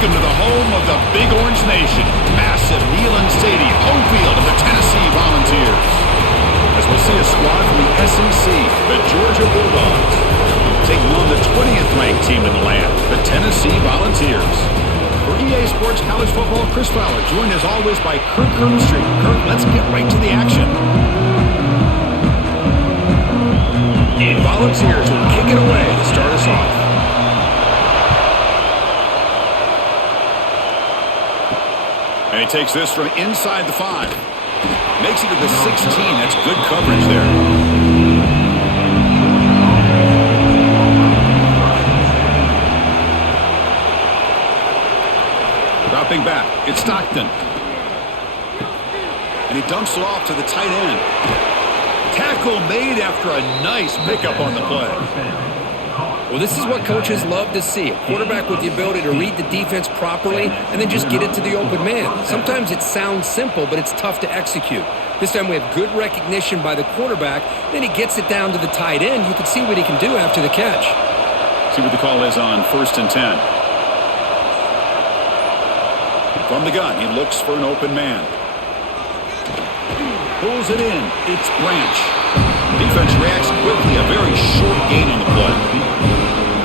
Welcome to the home of the Big Orange Nation. Massive Neyland Stadium, home field of the Tennessee Volunteers. As we'll see a squad from the SEC, the Georgia Bulldogs, taking on the 20th ranked team in the land, the Tennessee Volunteers. For EA Sports College Football, Chris Fowler, joined as always by Kirk Street. Kirk, let's get right to the action. The Volunteers will kick it away to start us off. And he takes this from inside the 5. Makes it to the 16. That's good coverage there. Dropping back. It's Stockton. And he dumps it off to the tight end. Tackle made after a nice pickup on the play. Well, this is what coaches love to see. A quarterback with the ability to read the defense properly and then just get it to the open man. Sometimes it sounds simple, but it's tough to execute. This time we have good recognition by the quarterback. Then he gets it down to the tight end. You can see what he can do after the catch. See what the call is on 1st and 10. From the gun, he looks for an open man. Pulls it in. It's Branch. Defense reacts quickly. A very short gain on the play.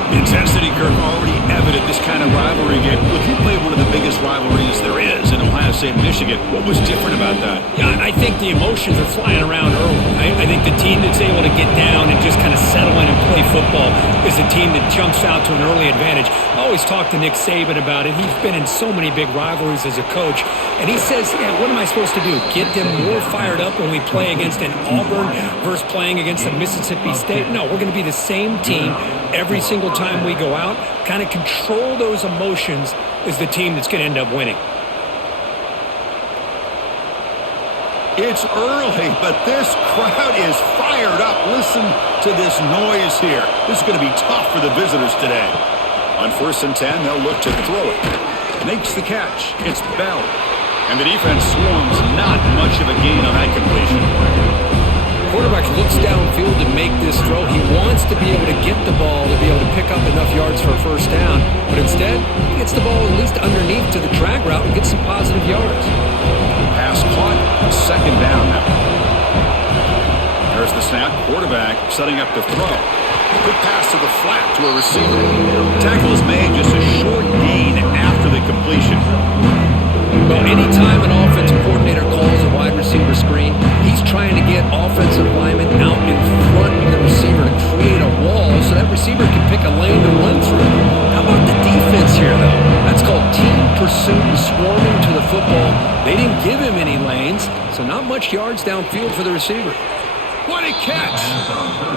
Intensity, Kirk, already evident this kind of rivalry game. Look, you played one of the biggest rivalries there is in Ohio State, Michigan. What was different about that? Yeah, I think the emotions are flying around early. I think the team that's able to get down and just kind of settle in and play football is the team that jumps out to an early advantage. I always talk to Nick Saban about it. He's been in so many big rivalries as a coach. And he says, yeah, what am I supposed to do? Get them more fired up when we play against an Auburn versus playing against a Mississippi State? No, we're going to be the same team every single time we go out. Kind of control those emotions is the team that's going to end up winning. It's early, but this crowd is fired up. Listen to this noise here. This is going to be tough for the visitors today. On 1st and 10, they'll look to throw it. Makes the catch. It's Bell. And the defense swarms. Not much of a gain on that completion. Quarterback looks downfield to make this throw. He wants to be able to get the ball to be able to pick up enough yards for a first down. But instead, he gets the ball at least underneath to the drag route and gets some positive yards. Pass caught. 2nd down now. There's the snap. Quarterback setting up to throw. Quick pass to the flat to a receiver. Tackle is made, just a short gain after the completion. Well, anytime an offensive coordinator calls a wide receiver screen, he's trying to get offensive linemen out in front of the receiver to create a wall so that receiver can pick a lane to run through. How about the defense here, though? That's called team pursuit and swarming to the football. They didn't give him any lanes, so not much yards downfield for the receiver. What a catch!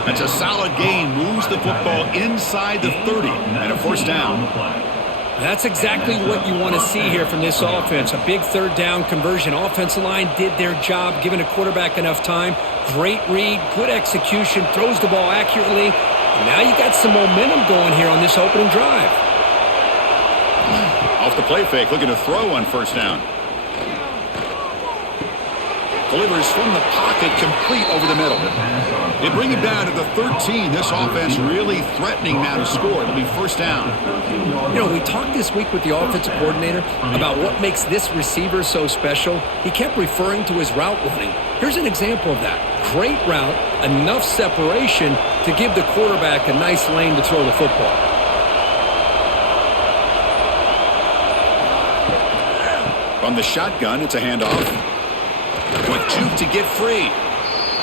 That's a solid gain. Moves the football inside the 30 and a 1st down. That's exactly what you want to see here from this offense. A big 3rd down conversion. Offensive line did their job, giving a quarterback enough time. Great read, good execution, throws the ball accurately. And now you got some momentum going here on this opening drive. Off the play fake, looking to throw on 1st down. Delivers from the pocket, complete over the middle. They bring him down to the 13. This offense really threatening now to score. It'll be 1st down. You know, we talked this week with the offensive coordinator about what makes this receiver so special. He kept referring to his route running. Here's an example of that. Great route, enough separation to give the quarterback a nice lane to throw the football. From the shotgun, it's a handoff. Quick juke to get free.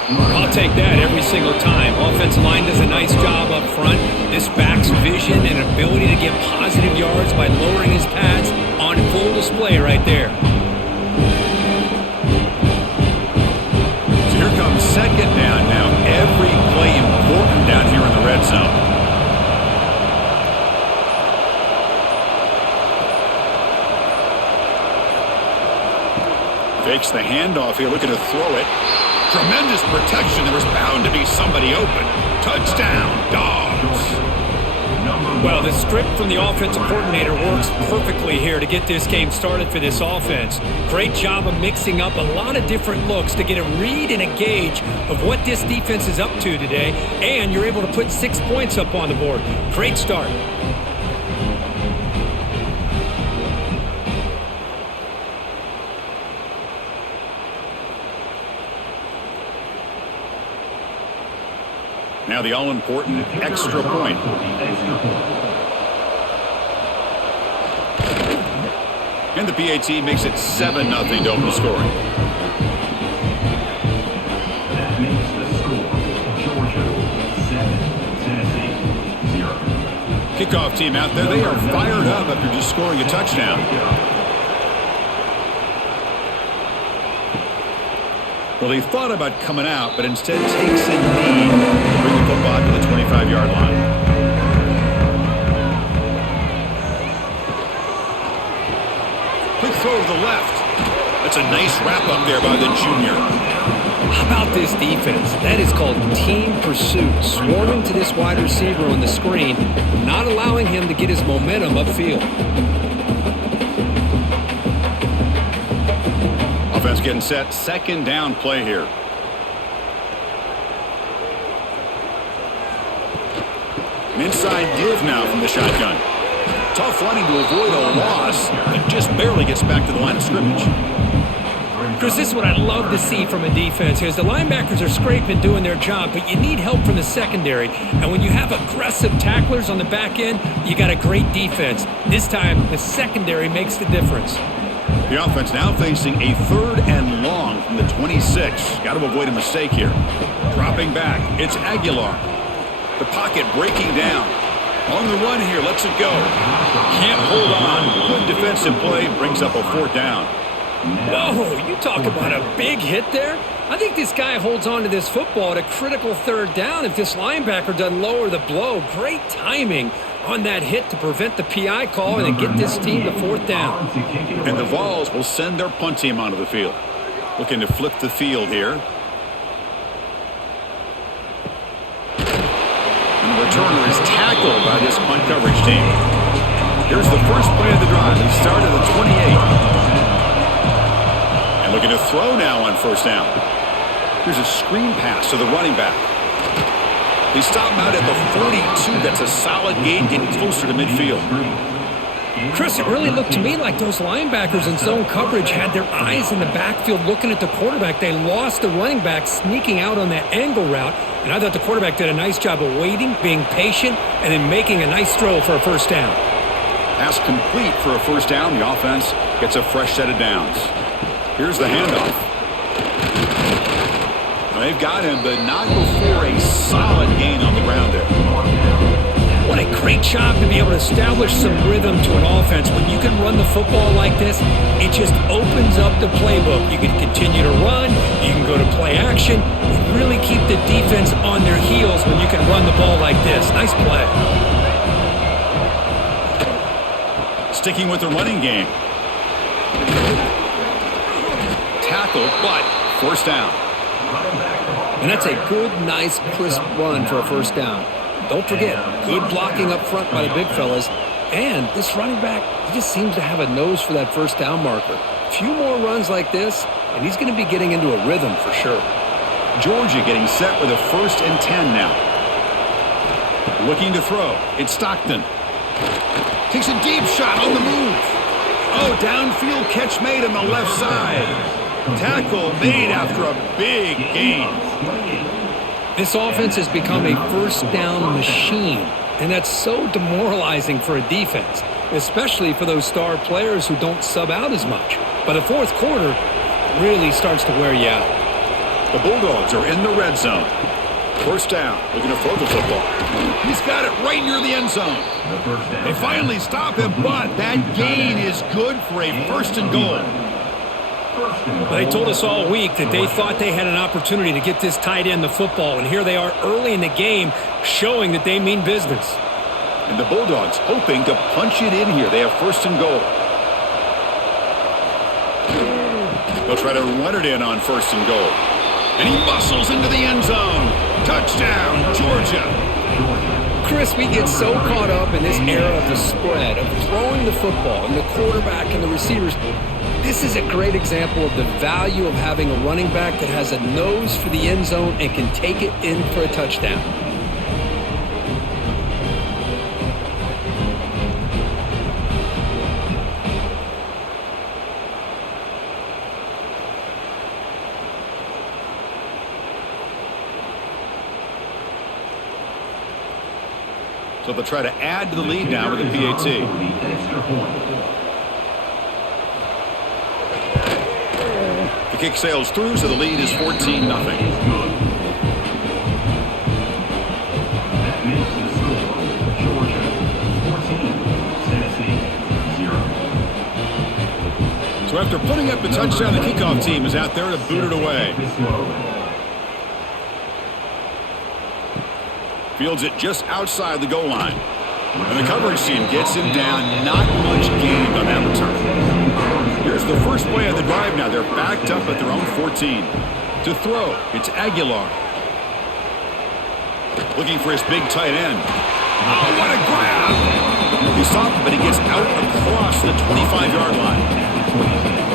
I'll take that every single time. Offensive line does a nice job up front. This back's vision and ability to get positive yards by lowering his pads on full display right there. So here comes 2nd down now. Every play important down here in the red zone. Fakes the handoff here, looking to throw it. Tremendous protection. There was bound to be somebody open. Touchdown, Dogs. Well, the script from the offensive coordinator works perfectly here to get this game started for this offense. Great job of mixing up a lot of different looks to get a read and a gauge of what this defense is up to today, and you're able to put 6 points up on the board. Great start. Now the all-important extra point. And the PAT makes it 7-0 to open scoring. That makes the score Georgia 7, Tennessee 0. Kickoff team out there. They are fired up after just scoring a touchdown. Well, he thought about coming out, but instead takes a knee to bring the football to the 25-yard line. Quick throw to the left. That's a nice wrap-up there by the junior. How about this defense? That is called team pursuit. Swarming to this wide receiver on the screen, not allowing him to get his momentum upfield. Offense getting set. Second down play here. An inside give now from the shotgun. Tough running to avoid a loss, but just barely gets back to the line of scrimmage. Chris, this is what I love to see from a defense is the linebackers are scraping, doing their job, but you need help from the secondary. And when you have aggressive tacklers on the back end, you got a great defense. This time, the secondary makes the difference. The offense now facing a 3rd and long from the 26. Got to avoid a mistake here. Dropping back, it's Aguilar. The pocket breaking down. On the run here, lets it go. Can't hold on. Good defensive play, brings up a 4th down. Whoa, you talk about a big hit there. I think this guy holds on to this football at a critical 3rd down if this linebacker doesn't lower the blow. Great timing on that hit to prevent the PI call and then get this team to 4th down. And the Vols will send their punt team onto the field. Looking to flip the field here. And the returner is tackled by this punt coverage team. Here's the first play of the drive. They start at the 28. And looking to throw now on 1st down. Here's a screen pass to the running back. They stop him out at the 42. That's a solid gain, getting closer to midfield. Chris, it really looked to me like those linebackers in zone coverage had their eyes in the backfield looking at the quarterback. They lost the running back sneaking out on that angle route, and I thought the quarterback did a nice job of waiting, being patient, and then making a nice throw for a 1st down. Pass complete for a 1st down. The offense gets a fresh set of downs. Here's the handoff. They've got him, but not before a solid gain on the ground there. What a great job to be able to establish some rhythm to an offense. When you can run the football like this, it just opens up the playbook. You can continue to run. You can go to play action. You really keep the defense on their heels when you can run the ball like this. Nice play. Sticking with the running game. Tackled, but 1st down. And that's a good, nice, crisp run for a 1st down. Don't forget, good blocking up front by the big fellas. And this running back, he just seems to have a nose for that 1st down marker. A few more runs like this, and he's going to be getting into a rhythm for sure. Georgia getting set with a 1st and 10 now. Looking to throw. It's Stockton. Takes a deep shot on the move. Oh, downfield catch made on the left side. Tackle made after a big gain. This offense has become a 1st down machine, and that's so demoralizing for a defense, especially for those star players who don't sub out as much. By the 4th quarter, it really starts to wear you out. The Bulldogs are in the red zone. 1st down, looking to throw the football. He's got it right near the end zone. They finally stop him, but that gain is good for a 1st and goal. They told us all week that they thought they had an opportunity to get this tight end the football, and here they are early in the game showing that they mean business. And the Bulldogs hoping to punch it in here. They have 1st and goal. They'll try to run it in on 1st and goal. And he muscles into the end zone. Touchdown, Georgia. Chris, we get so caught up in this era of the spread, of throwing the football, and the quarterback and the receivers. This is a great example of the value of having a running back that has a nose for the end zone and can take it in for a touchdown. So they'll try to add to the lead now with a PAT. The kick sails through, so the lead is 14-0. That makes the score Georgia 14, Tennessee 0. So after putting up the touchdown, the kickoff team is out there to boot it away. Fields it just outside the goal line. And the coverage team gets him down. Not much gained on that return. Here's the first play of the drive now. They're backed up at their own 14. To throw, it's Aguilar. Looking for his big tight end. Oh, what a grab! He stopped, but he gets out across the 25-yard line.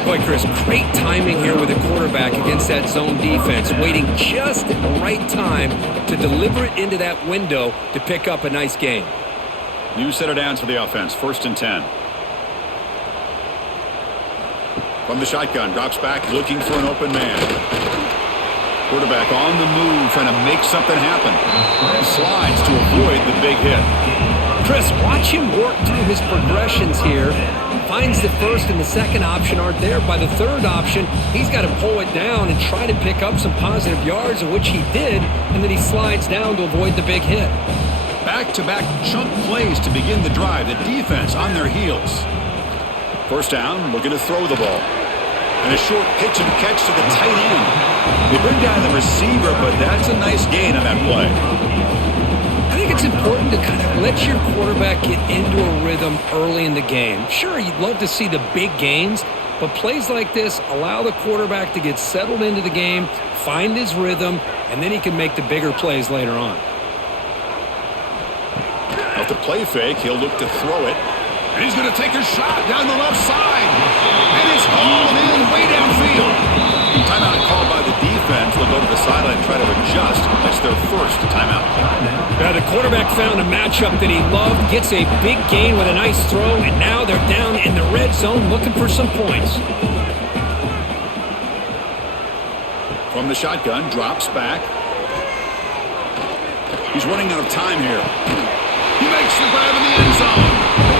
Boy, Chris, great timing here with the quarterback against that zone defense, waiting just at the right time to deliver it into that window to pick up a nice gain. New set of downs for the offense, 1st and 10. From the shotgun, drops back, looking for an open man. Quarterback on the move, trying to make something happen. He slides to avoid the big hit. Chris, watch him work through his progressions here. Finds the first and the second option aren't there. By the third option, he's got to pull it down and try to pick up some positive yards, of which he did, and then he slides down to avoid the big hit. Back-to-back chunk plays to begin the drive. The defense on their heels. First down, looking to throw the ball. And a short pitch and catch to the tight end. They bring down the receiver, but that's a nice gain on that play. I think it's important to kind of let your quarterback get into a rhythm early in the game. Sure, you'd love to see the big gains, but plays like this allow the quarterback to get settled into the game, find his rhythm, and then he can make the bigger plays later on. Off the play fake, he'll look to throw it. And he's going to take a shot down the left side. And it's hauled in way downfield. Timeout called by the defense. They'll go to the sideline and try to adjust. That's their first timeout. Now the quarterback found a matchup that he loved, gets a big gain with a nice throw, and now they're down in the red zone looking for some points. From the shotgun, drops back. He's running out of time here. He makes the grab in the end zone.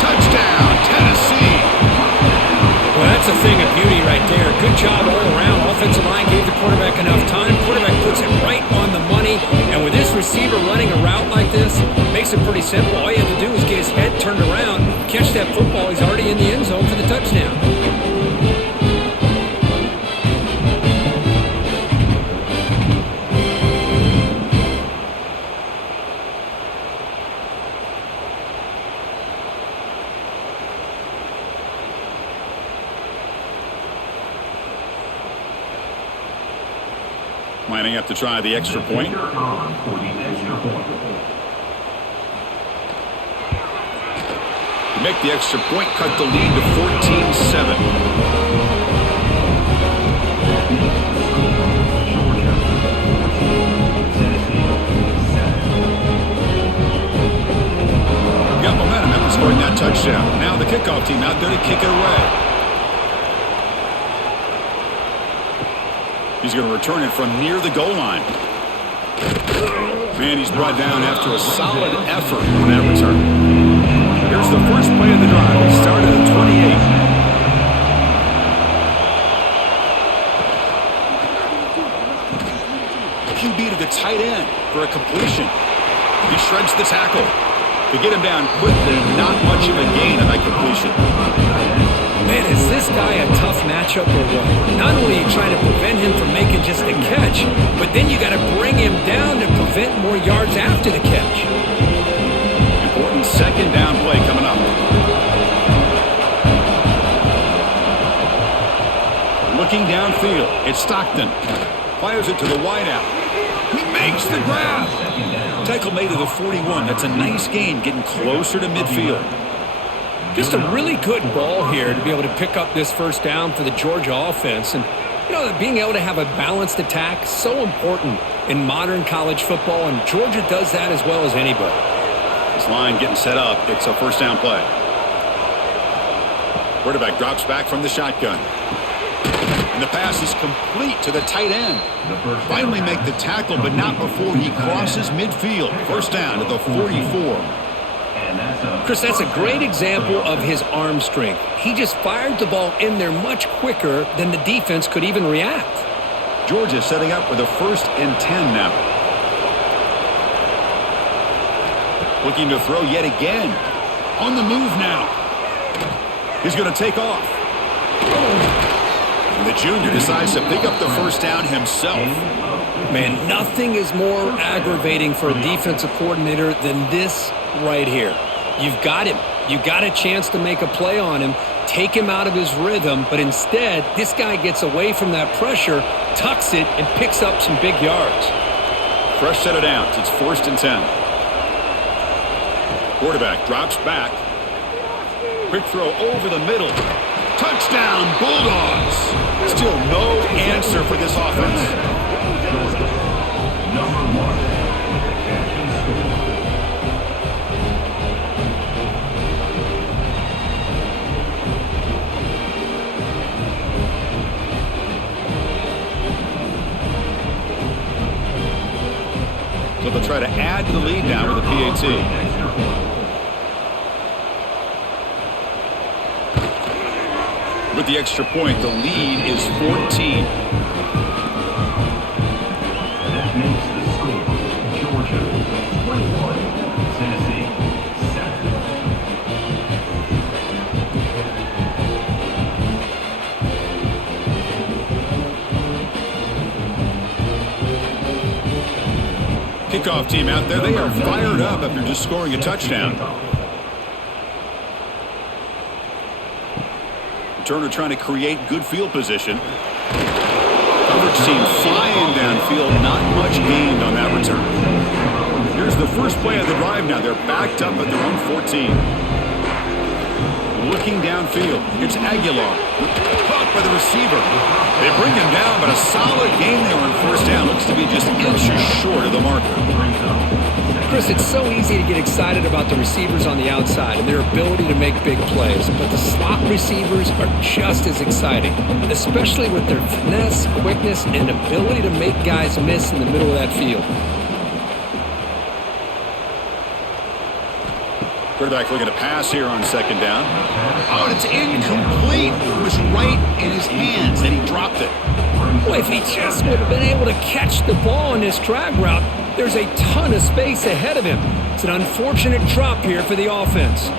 Touchdown, Tennessee. Well, that's a thing of beauty right there. Good job all around. Offensive line gave the quarterback enough time. Quarterback puts it right on the money. And with this receiver running a route like this, makes it pretty simple. All you have to do is get his head turned around, catch that football. He's already in the end zone for the touchdown. Lining up to try the extra point. To make the extra point, cut the lead to 14-7. Got momentum after scoring that touchdown. Now the kickoff team out there to kick it away. He's going to return it from near the goal line. And he's brought down after a solid effort on that return. Here's the first play of the drive. He started at 28. QB to the tight end for a completion. He shreds the tackle. To get him down quickly, not much of a gain on that completion. Man, is this guy a tough matchup or what? Not only are you trying to prevent him from making just a catch, but then you got to bring him down to prevent more yards after the catch. Important second down play coming up. Looking downfield, it's Stockton. Fires it to the wideout. He makes the grab. Tackle made to the 41. That's a nice gain, getting closer to midfield. Just a really good ball here to be able to pick up this first down for the Georgia offense. And, you know, being able to have a balanced attack, so important in modern college football, and Georgia does that as well as anybody. This line getting set up. It's a first down play. Quarterback drops back from the shotgun. And the pass is complete to the tight end. Finally make the tackle, but not before he crosses midfield. First down to the 44. Chris, that's a great example of his arm strength. He just fired the ball in there much quicker than the defense could even react. Georgia setting up with a 1st and 10 now. Looking to throw yet again. On the move now. He's going to take off. And the junior decides to pick up the 1st down himself. Man, nothing is more aggravating for a defensive coordinator than this right here. You've got him. You've got a chance to make a play on him, take him out of his rhythm, but instead, this guy gets away from that pressure, tucks it, and picks up some big yards. Fresh set of downs. It's 1st and 10. Quarterback drops back. Quick throw over the middle. Touchdown, Bulldogs. Still no answer for this offense. Number 1. So they'll try to add to the lead now with a PAT. With the extra point, the lead is 14. That makes the score. Georgia 21, Tennessee 7. Kickoff team out there. They are fired up after just scoring a touchdown. Turner trying to create good field position. Coverage team flying downfield. Not much gained on that return. Here's the first play of the drive now. They're backed up at their own 14. Looking downfield. It's Aguilar. Caught by the receiver. They bring him down, but a solid gain there on 1st down. Looks to be just inches short of the marker. Chris, it's so easy to get excited about the receivers on the outside and their ability to make big plays, but the slot receivers are just as exciting, especially with their finesse, quickness, and ability to make guys miss in the middle of that field. Quarterback looking to pass here on 2nd down. Oh, and it's incomplete. It was right in his hands, and he dropped it. Boy, if he just would have been able to catch the ball in this drag route, there's a ton of space ahead of him. It's an unfortunate drop here for the offense.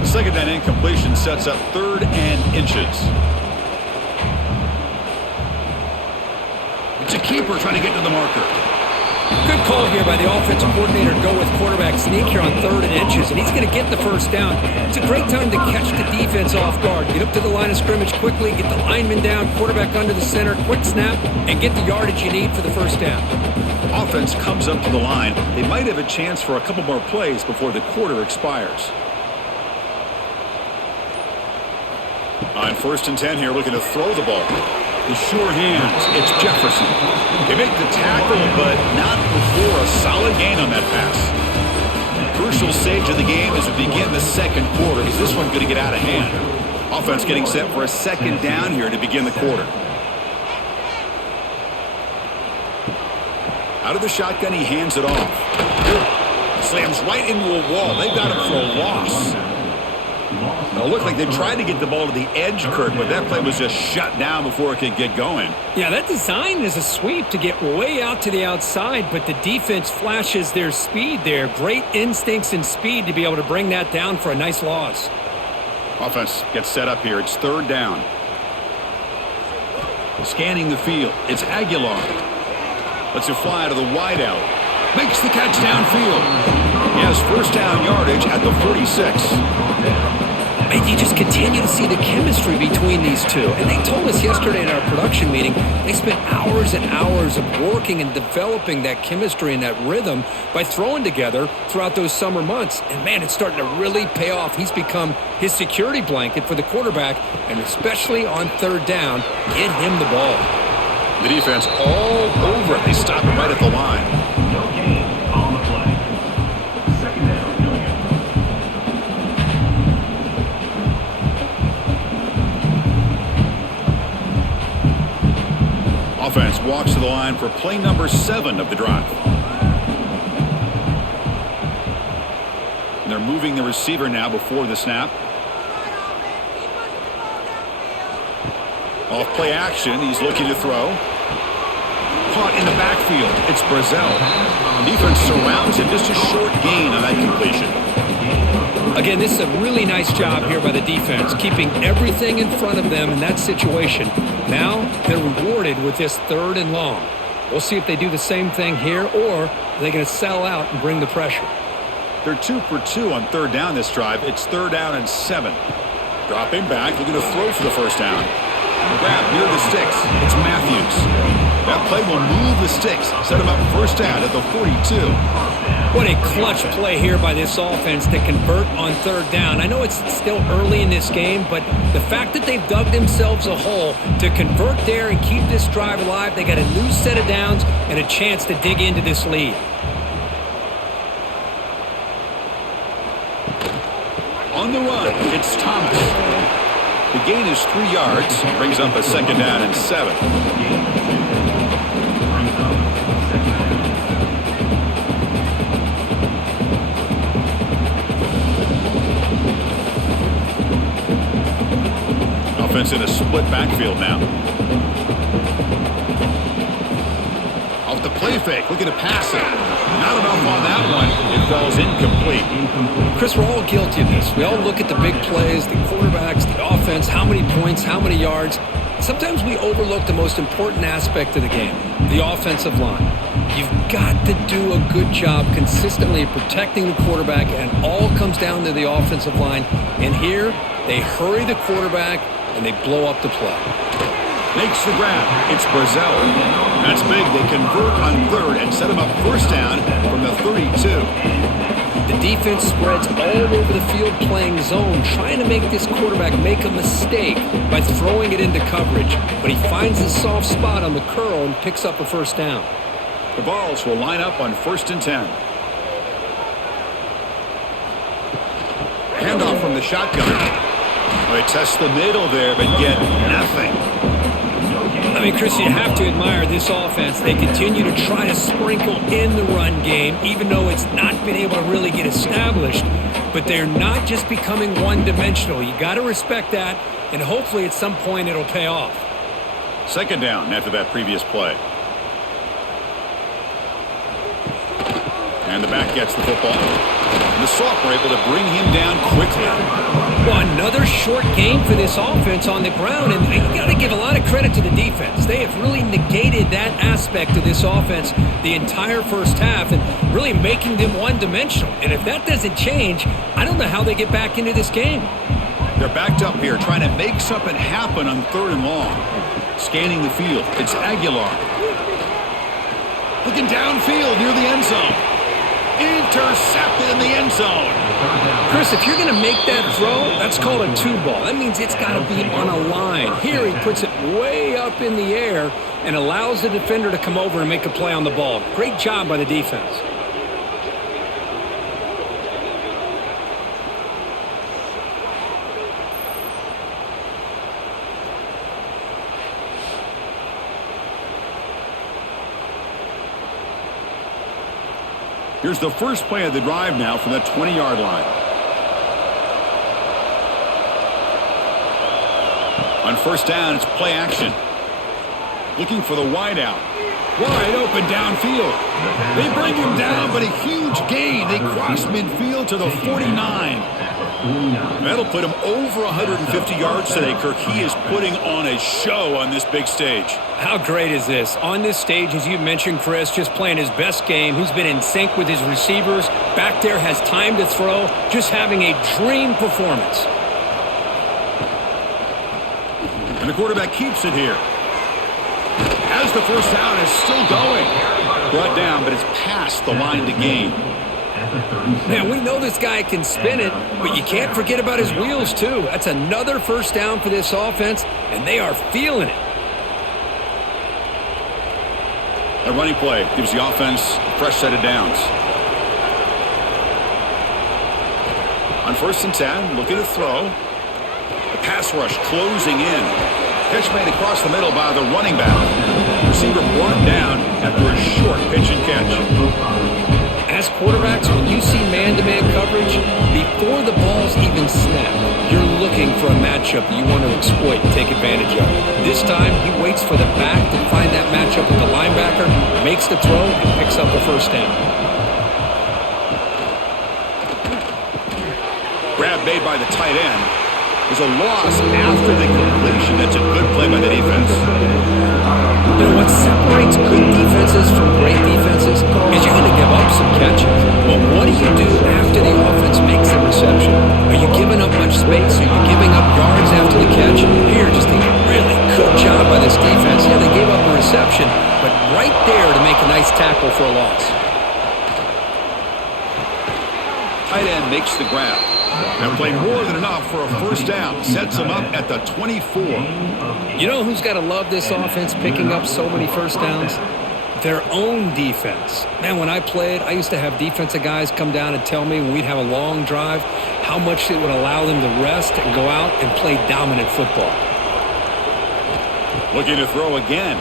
The 2nd down incompletion sets up 3rd and inches. It's a keeper trying to get to the marker. Good call here by the offensive coordinator to go with quarterback sneak here on 3rd and inches, and he's going to get the 1st down. It's a great time to catch the defense off guard. Get up to the line of scrimmage quickly, get the lineman down, quarterback under the center, quick snap, and get the yardage you need for the 1st down. Offense comes up to the line. They might have a chance for a couple more plays before the quarter expires. On 1st and 10 here, looking to throw the ball. The sure hands. It's Jefferson. They make the tackle, but not before a solid gain on that pass. Crucial stage of the game as we begin the 2nd quarter. Is this one going to get out of hand? Offense getting set for a 2nd down here to begin the quarter. Out of the shotgun, he hands it off. Slams right into a wall. They've got him for a loss. It looked like they tried to get the ball to the edge, Kurt, but that play was just shut down before it could get going. Yeah, that design is a sweep to get way out to the outside, but the defense flashes their speed there. Great instincts and speed to be able to bring that down for a nice loss. Offense gets set up here. It's 3rd down. Scanning the field. It's Aguilar. Lets it fly to the wideout. Makes the catch downfield. He has 1st down yardage at the 46. And you just continue to see the chemistry between these two. And they told us yesterday in our production meeting, they spent hours and hours of working and developing that chemistry and that rhythm by throwing together throughout those summer months. And man, it's starting to really pay off. He's become his security blanket for the quarterback, and especially on 3rd down, get him the ball. The defense all over it. They stop him right at the line. No gain on the play. 2nd down. Offense walks to the line for play number 7 of the drive. moving the receiver now before the snap. Off play action, he's looking to throw. Caught in the backfield, it's Brazel. Defense surrounds him, just a short gain on that completion. Again, this is a really nice job here by the defense, keeping everything in front of them in that situation. Now they're rewarded with this 3rd and long. We'll see if they do the same thing here, or are they going to sell out and bring the pressure. They're 2 for 2 on 3rd down this drive. It's 3rd down and 7. Dropping back, looking to throw for the 1st down. Grab near the sticks. It's Matthews. That play will move the sticks. Set him up 1st down at the 42. What a clutch play here by this offense to convert on 3rd down. I know it's still early in this game, but the fact that they've dug themselves a hole to convert there and keep this drive alive, they got a new set of downs and a chance to dig into this lead. On the run, it's Thomas. The gain is 3 yards, brings up a 2nd down and 7. Offense in a split backfield now. Off the play fake, looking to pass it. Not enough on that one. It falls incomplete. Chris, we're all guilty of this. We all look at the big plays, the quarterbacks, the offense, how many points, how many yards. Sometimes we overlook the most important aspect of the game, the offensive line. You've got to do a good job consistently protecting the quarterback, and it all comes down to the offensive line. And here, they hurry the quarterback, and they blow up the play. Makes the grab. It's Brazel. That's big. They convert on 3rd and set him up 1st down from the 32. The defense spreads all over the field playing zone, trying to make this quarterback make a mistake by throwing it into coverage. But he finds a soft spot on the curl and picks up a 1st down. The Vols will line up on 1st and 10. Handoff from the shotgun. They test the middle there, but get nothing. I mean, Chris, you have to admire this offense. They continue to try to sprinkle in the run game, even though it's not been able to really get established. But they're not just becoming one-dimensional. You got to respect that, and hopefully at some point it'll pay off. 2nd down after that previous play. And the back gets the football. And the Soft were able to bring him down quickly. Well, another short gain for this offense on the ground, and you got to give a lot of credit to the defense. They have really negated that aspect of this offense the entire 1st half and really making them one-dimensional. And if that doesn't change, I don't know how they get back into this game. They're backed up here, trying to make something happen on 3rd and long. Scanning the field, it's Aguilar. Looking downfield near the end zone. Intercepted in the end zone. Chris, if you're going to make that throw, that's called a 2-ball. That means it's got to be on a line. Here he puts it way up in the air and allows the defender to come over and make a play on the ball. Great job by the defense. Here's the first play of the drive now from the 20-yard line. On 1st down, it's play action. Looking for the wideout. Wide open downfield. They bring him down, but a huge gain. They cross midfield to the 49. That'll put him over 150 yards today, Kirk. He is putting on a show on this big stage. How great is this? On this stage, as you mentioned, Chris, just playing his best game. He's been in sync with his receivers. Back there, has time to throw. Just having a dream performance. And the quarterback keeps it here. As the 1st down is still going. Brought down, but it's past the line to gain. Man, we know this guy can spin it, but you can't forget about his wheels, too. That's another 1st down for this offense, and they are feeling it. A running play gives the offense a fresh set of downs. On 1st and 10, looking to throw. The pass rush closing in. Catch made across the middle by the running back. Receiver brought down after a short pitch and catch. As quarterbacks, when you see man-to-man coverage, before the balls even snap, you're looking for a matchup that you want to exploit and take advantage of. This time, he waits for the back to find that matchup with the linebacker, makes the throw, and picks up a first down. Grab made by the tight end. There's a loss after the completion. That's a good play by the defense. You know, what separates good defenses from great defenses is you're going to give up some catches. But what do you do after the offense makes a reception? Are you giving up much space? Are you giving up yards after the catch? Here, just a really good job by this defense. Yeah, they gave up a reception, but right there to make a nice tackle for a loss. Tight end makes the grab. Now played more than enough for a first down. Sets them up at the 24. You know who's got to love this offense picking up so many first downs? Their own defense. Man, when I played, I used to have defensive guys come down and tell me when we'd have a long drive how much it would allow them to rest and go out and play dominant football. Looking to throw again.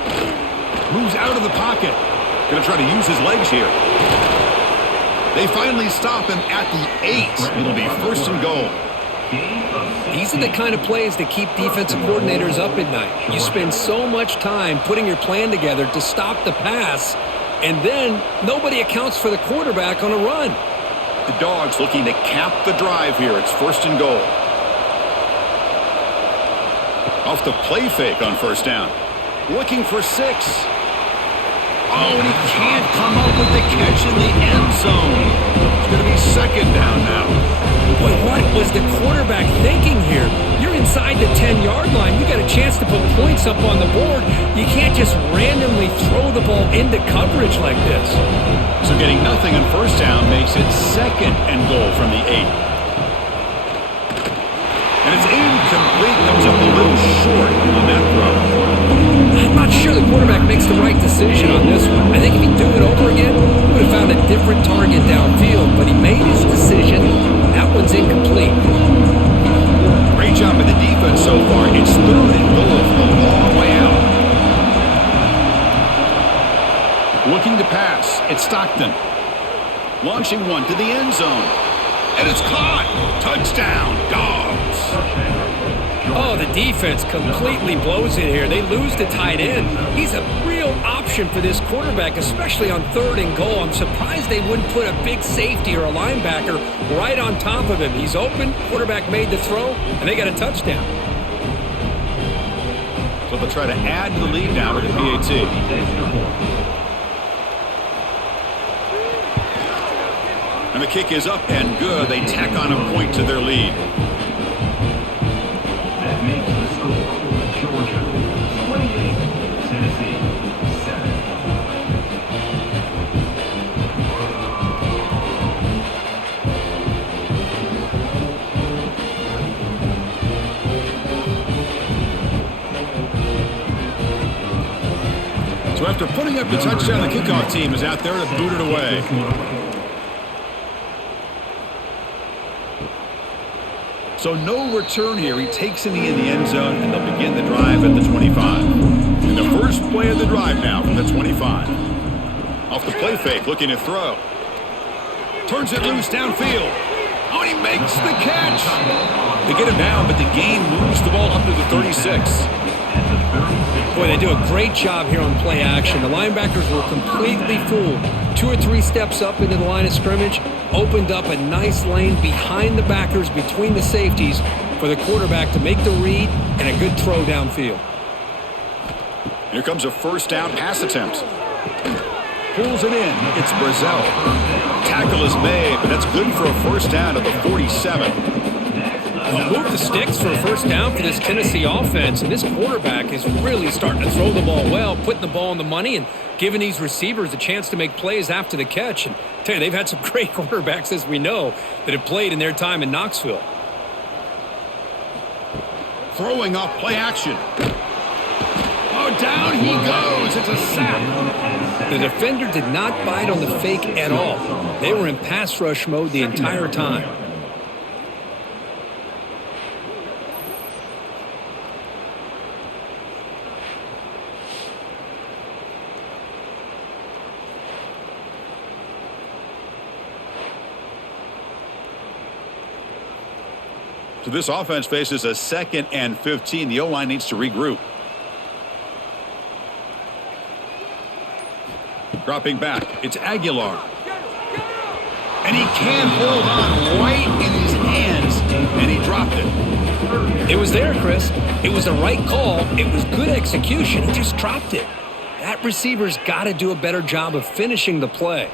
Moves out of the pocket. Going to try to use his legs here. They finally stop him at the 8. It'll be first and goal. These are the kind of plays that keep defensive coordinators up at night. You spend so much time putting your plan together to stop the pass, and then nobody accounts for the quarterback on a run. The Dogs looking to cap the drive here. It's first and goal. Off the play fake on first down. Looking for 6. Oh, and he can't come up with the catch in the end zone. It's going to be second down now. Boy, what was the quarterback thinking here? You're inside the 10-yard line. You got a chance to put points up on the board. You can't just randomly throw the ball into coverage like this. So getting nothing on first down makes it second and goal from the 8. And it's incomplete. Comes up a little short on that throw. I'm not sure the quarterback makes the right decision on this one. I think if he'd do it over again, he would have found a different target downfield, but he made his decision. That one's incomplete. Great job by the defense so far. It's third and goal from a long way out. Looking to pass. It's Stockton. Launching one to the end zone. And it's caught. Touchdown, Dogs. Oh, the defense completely blows it here. They lose the tight end. He's a real option for this quarterback, especially on third and goal. I'm surprised they wouldn't put a big safety or a linebacker right on top of him. He's open, quarterback made the throw, and they got a touchdown. So they'll try to add to the lead now with the PAT. And the kick is up and good. They tack on a point to their lead. That makes the score Georgia 28, Tennessee 7. So after putting up the touchdown, the kickoff team is out there to boot it away. So no return here. He takes it in the end zone, and they'll begin the drive at the 25. And the first play of the drive now from the 25. Off the play fake, looking to throw. Turns it loose downfield. Oh, he makes the catch. They get him down, but the gain moves the ball up to the 36. Boy, they do a great job here on play action. The linebackers were completely fooled. 2 or 3 steps up into the line of scrimmage, opened up a nice lane behind the backers, between the safeties, for the quarterback to make the read and a good throw downfield. Here comes a first down pass attempt. Pulls it in. It's Brazel. Tackle is made, but that's good for a first down at the 47. Move the sticks for a first down for this Tennessee offense, and this quarterback is really starting to throw the ball well, putting the ball on the money and giving these receivers a chance to make plays after the catch. And I tell you, they've had some great quarterbacks, as we know, that have played in their time in Knoxville. Throwing off play action. Oh, down he goes. It's a sack. The defender did not bite on the fake at all. They were in pass rush mode the entire time. So this offense faces a 2nd and 15. The O-line needs to regroup. Dropping back, it's Aguilar. And he can hold on right in his hands, and he dropped it. It was there, Chris. It was the right call. It was good execution. He just dropped it. That receiver's got to do a better job of finishing the play.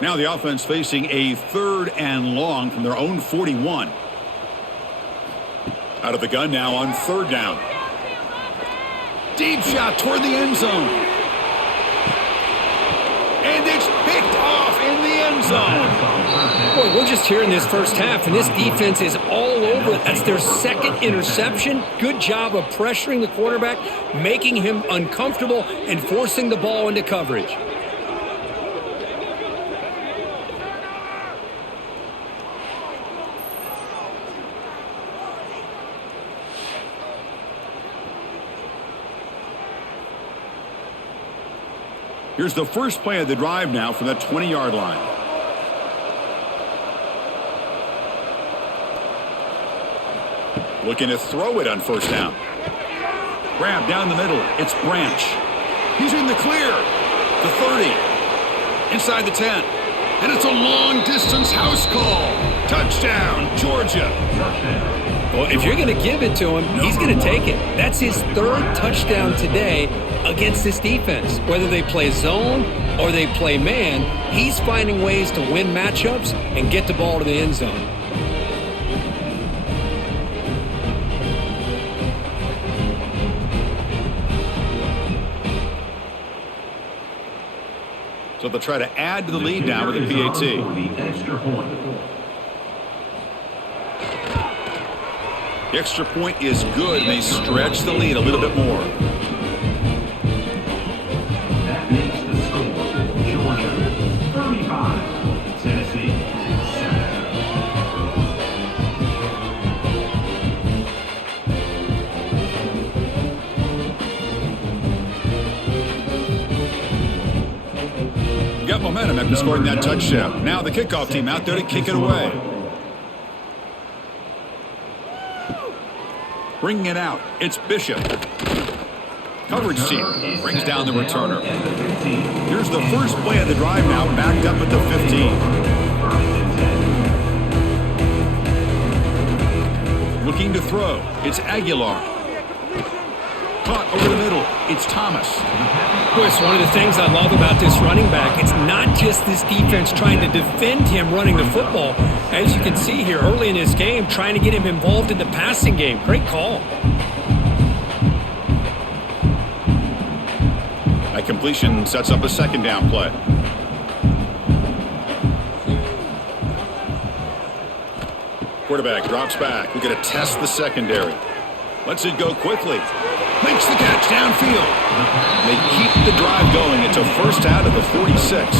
Now the offense facing a 3rd and long from their own 41. Out of the gun now on 3rd down. Deep shot toward the end zone. And it's picked off in the end zone. Boy, we're just here in this first half, and this defense is all over it. That's their 2nd interception. Good job of pressuring the quarterback, making him uncomfortable, and forcing the ball into coverage. Here's the first play of the drive now from the 20-yard line. Looking to throw it on 1st down. Grab down the middle. It's Branch. He's in the clear. The 30. Inside the 10. And it's a long-distance house call. Touchdown, Georgia. Well, if you're going to give it to him, he's going to take it. That's his 3rd touchdown today against this defense. Whether they play zone or they play man, he's finding ways to win matchups and get the ball to the end zone. So they'll try to add to the lead now with a PAT. The extra point is good, and they stretch the lead a little bit more. That makes the score Georgia 35, Tennessee 7. Got momentum after scoring that touchdown. Now the kickoff team out there to kick it away. Bringing it out, it's Bishop. Coverage team brings down the returner. Here's the first play of the drive now, backed up at the 15. Looking to throw, it's Aguilar. Caught over the middle, it's Thomas. Chris, one of the things I love about this running back, it's not just this defense trying to defend him running the football. As you can see here early in this game, trying to get him involved in the passing game. Great call. That completion sets up a 2nd down play. Quarterback drops back. We're going to test the secondary. Lets it go quickly. Makes the catch downfield. They keep the drive going. It's a first out of the 46.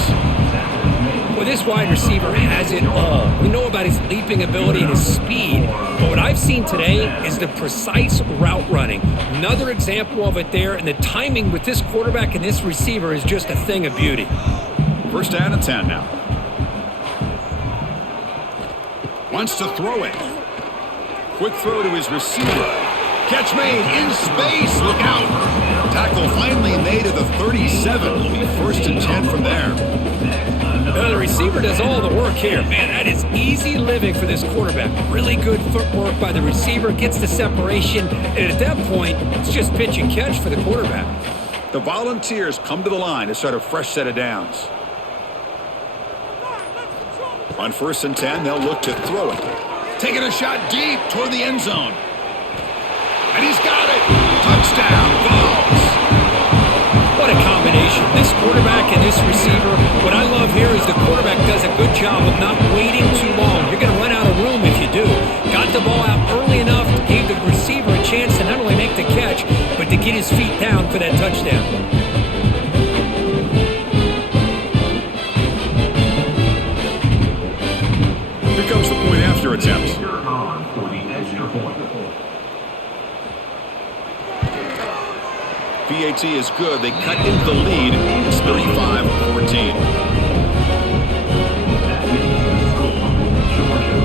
Well, this wide receiver has it all. We know about his leaping ability and his speed, but what I've seen today is the precise route running. Another example of it there, and the timing with this quarterback and this receiver is just a thing of beauty. First down and 10 now. Wants to throw it. Quick throw to his receiver. Catch made in space. Look out. Tackle finally made at the 37. It'll be 1st and 10 from there. The receiver does all the work here. Man, that is easy living for this quarterback. Really good footwork by the receiver. Gets the separation. And at that point, it's just pitch and catch for the quarterback. The Volunteers come to the line to start a fresh set of downs. On 1st and 10, they'll look to throw it. Taking a shot deep toward the end zone. And he's got it. Touchdown, Bulldog. What a combination. This quarterback and this receiver. What I love here is the quarterback does a good job of not waiting too long. You're going to run out of room if you do. Got the ball out early enough, gave the receiver a chance to not only make the catch, but to get his feet down for that touchdown. Here comes the point after attempt. For the extra point. PAT is good. They cut into the lead. It's 35-14. That makes the score Georgia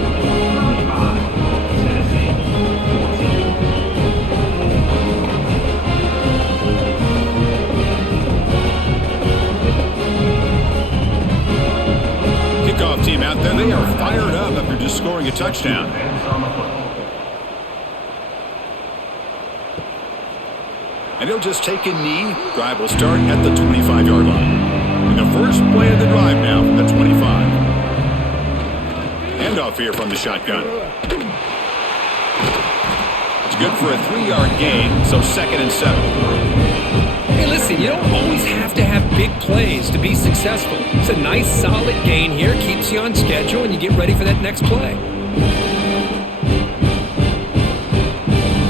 touchdown. Defense on the football. And he'll just take a knee. Drive will start at the 25-yard line. And the first play of the drive now from the 25. Handoff here from the shotgun. It's good for a 3-yard gain, so 2nd and 7. Hey, listen, you don't always have to have big plays to be successful. It's a nice, solid gain here, keeps you on schedule, and you get ready for that next play.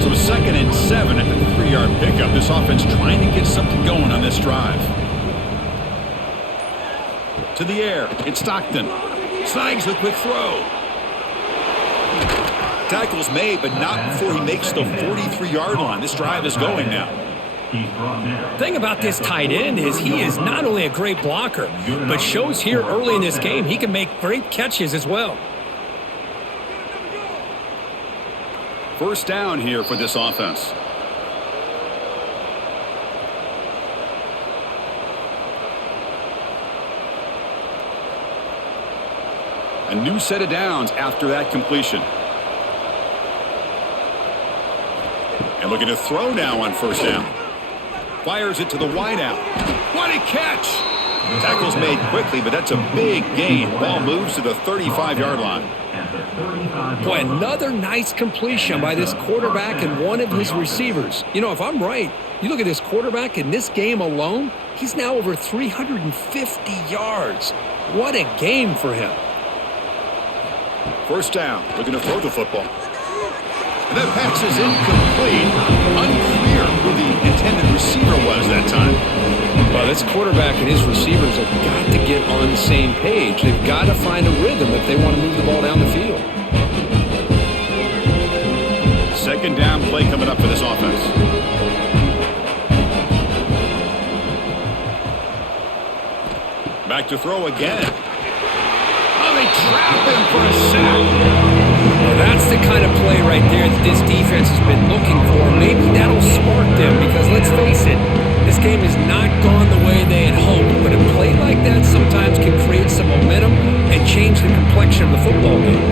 So 2nd and 7 after the 3-yard pickup. This offense trying to get something going on this drive. To the air, it's Stockton. Snags a quick throw. Tackle's made, but not before he makes the 43-yard line. This drive is going now. He's brought down. Thing about this tight end is he is not only a great blocker, but shows here early in this game he can make great catches as well. First down here for this offense. A new set of downs after that completion. And looking to throw now on first down. Fires it to the wideout. What a catch! Tackle's made quickly, but that's a big gain. Ball moves to the 35-yard line. Boy, another nice completion by this quarterback and one of his receivers. You know, if I'm right, you look at this quarterback in this game alone, he's now over 350 yards. What a game for him. First down, looking to throw the football. And that pass is incomplete. Unclear who the intended receiver was that time. Well, this quarterback and his receivers have got to get on the same page. They've got to find a rhythm if they want to move the ball down the field. Second down play coming up for this offense. Back to throw again. Oh, they trap him for a sack. Well, that's the kind of play right there that this defense has been looking for. Maybe that'll spark them because, let's face it, this game has not gone the way they had hoped. But a play like that sometimes can create some momentum and change the complexion of the football game.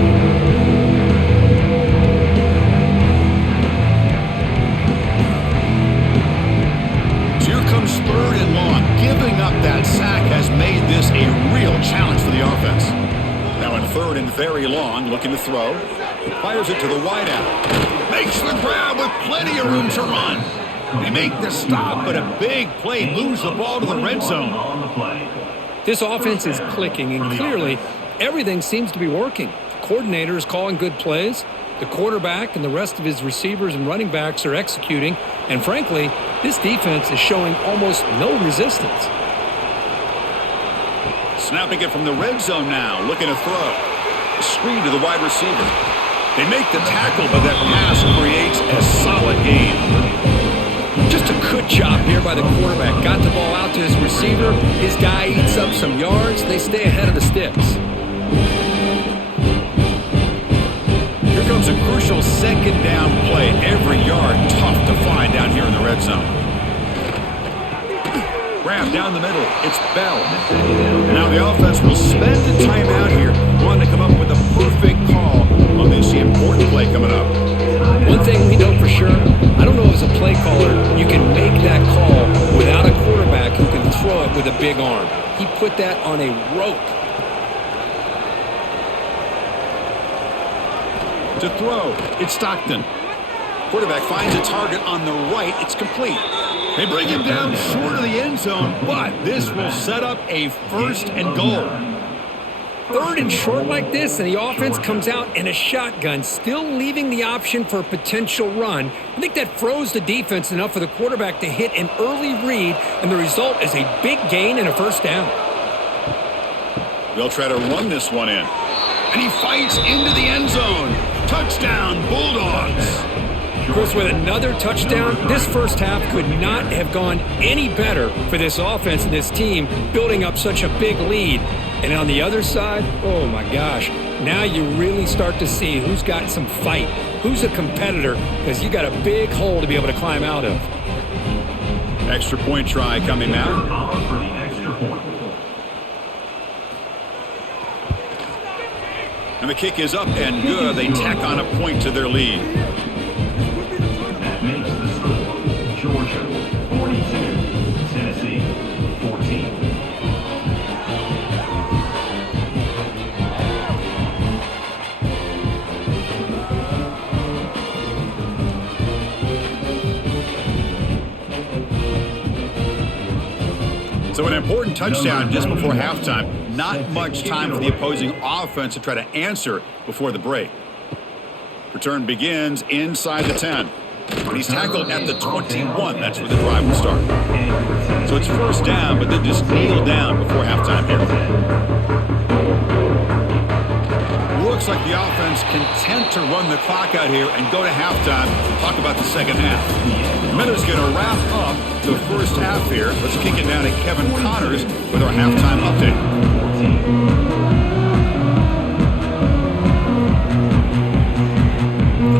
So here comes 3rd and long. Giving up that sack has made this a real challenge for the offense. Now in 3rd and very long, looking to throw. Fires it to the wideout. Makes the grab with plenty of room to run. They make the stop, but a big play moves the ball to the red zone. On the play. This offense is clicking, and clearly everything seems to be working. The coordinator is calling good plays. The quarterback and the rest of his receivers and running backs are executing. And frankly, this defense is showing almost no resistance. Snapping it from the red zone now, looking to throw. A screen to the wide receiver. They make the tackle, but that pass creates a solid gain. Just a good job here by the quarterback. Got the ball out to his receiver. His guy eats up some yards. They stay ahead of the sticks. Here comes a crucial 2nd down play. Every yard tough to find down here in the red zone. Grab down the middle. It's Bell. Now the offense will spend the timeout here. Want to come up with a perfect call on this important play coming up. One thing we know for sure, I don't know as a play caller, you can make that call without a quarterback who can throw it with a big arm. He put that on a rope. To throw, it's Stockton. Quarterback finds a target on the right. It's complete. They bring him down short of the end zone, but this will set up a 1st and goal. 3rd and short like this, and the offense comes out in a shotgun, still leaving the option for a potential run. I think that froze the defense enough for the quarterback to hit an early read, and the result is a big gain and a 1st down. They'll try to run this one in. And he fights into the end zone. Touchdown, Bulldogs. Of course, with another touchdown, this first half could not have gone any better for this offense and this team, building up such a big lead. And on the other side, oh my gosh, now you really start to see who's got some fight, who's a competitor, because you got a big hole to be able to climb out of. Extra point try coming now. For the extra point. And And the kick is up and good. They tack on a point to their lead. That makes the score Georgia 42, Tennessee 14. So an important touchdown just before halftime. Not much time for the opposing offense to try to answer before the break. Return begins inside the 10. He's tackled at the 21. That's where the drive will start. So it's first down, but then just kneel down before halftime here. Looks like the offense content to run the clock out here and go to halftime and talk about the second half. Miller's going to wrap up the first half here. Let's kick it down to Kevin Connors with our halftime update.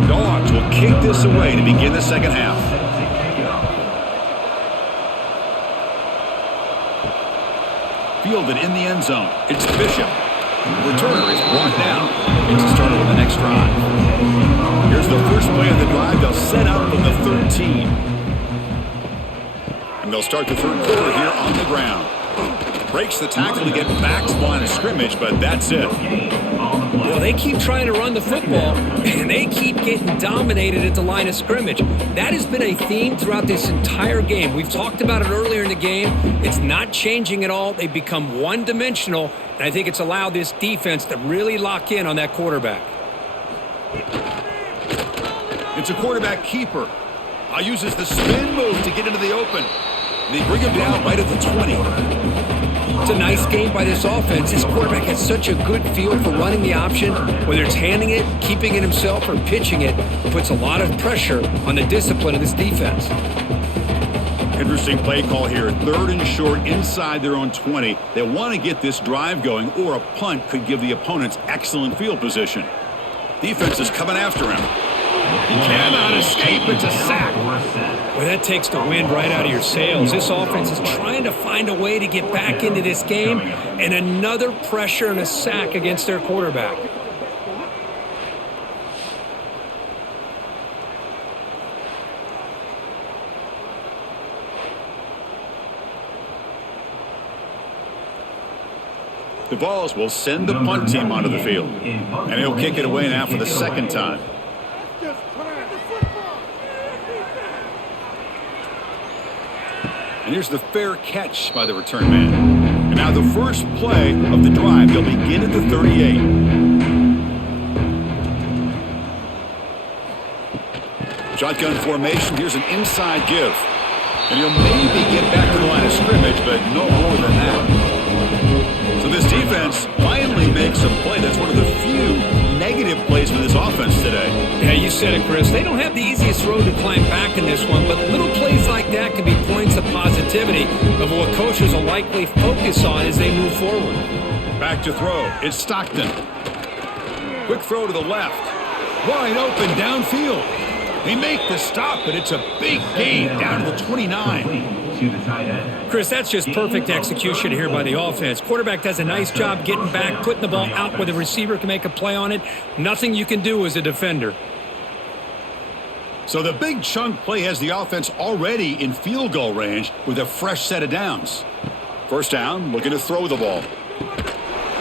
The Dogs will kick this away to begin the second half. Fielded in the end zone. It's Bishop. Returner is brought down. It's a starter with the next drive. Here's the first play of the drive. They'll set up from the 13. And they'll start the third quarter here on the ground. Breaks the tackle to get back to the line of scrimmage, but that's it. Well, they keep trying to run the football, and they keep getting dominated at the line of scrimmage. That has been a theme throughout this entire game. We've talked about it earlier in the game. It's not changing at all. They've become one-dimensional, and I think it's allowed this defense to really lock in on that quarterback. It's a quarterback keeper. Uses the spin move to get into the open. They bring him down right at the 20. It's a nice game by this offense. This quarterback has such a good feel for running the option. Whether it's handing it, keeping it himself, or pitching it, puts a lot of pressure on the discipline of this defense. Interesting play call here. Third and short inside their own 20. They want to get this drive going, or a punt could give the opponents excellent field position. Defense is coming after him. He cannot escape. It's a sack. Well, that takes the wind right out of your sails. This offense is trying to find a way to get back into this game, and another pressure and a sack against their quarterback. The Vols will send the punt team onto the field, and he'll kick it away now for the second time. And here's the fair catch by the return man. And now the first play of the drive. They'll begin at the 38. Shotgun formation. Here's an inside give. And he'll maybe get back to the line of scrimmage, but no more than that. So this defense finally makes a play. That's one of the few negative plays for this offense today. Yeah, you said it, Chris. They don't have the easiest road to climb back in this one, but little plays like that can be points of positivity of what coaches will likely focus on as they move forward. Back to throw. It's Stockton. Quick throw to the left. Wide open downfield. They make the stop, but it's a big gain down to the 29. Chris, that's just perfect execution here by the offense. Quarterback does a nice job getting back, putting the ball out where the receiver can make a play on it. Nothing you can do as a defender. So the big chunk play has the offense already in field goal range with a fresh set of downs. First down, looking to throw the ball.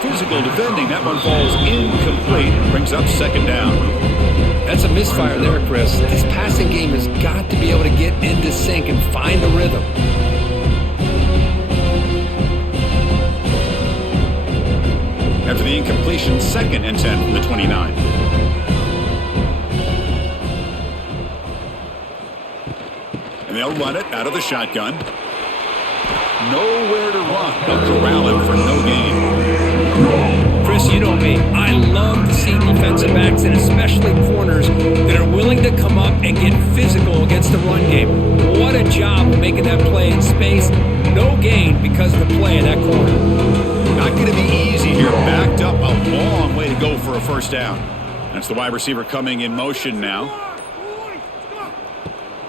Physical defending, that one falls incomplete, brings up second down. That's a misfire there, Chris. This passing game has got to be able to get into sync and find a rhythm. After the incompletion, second and 10 from the 29. And they'll run it out of the shotgun. Nowhere to run. They'll corral him for no gain. Chris, you know me. I love to see defensive backs and especially corners that are willing to come up and get physical against the run game. What a job of making that play in space. No gain because of the play in that corner. Not going to be easy here. Backed up a long way to go for a first down. That's the wide receiver coming in motion now.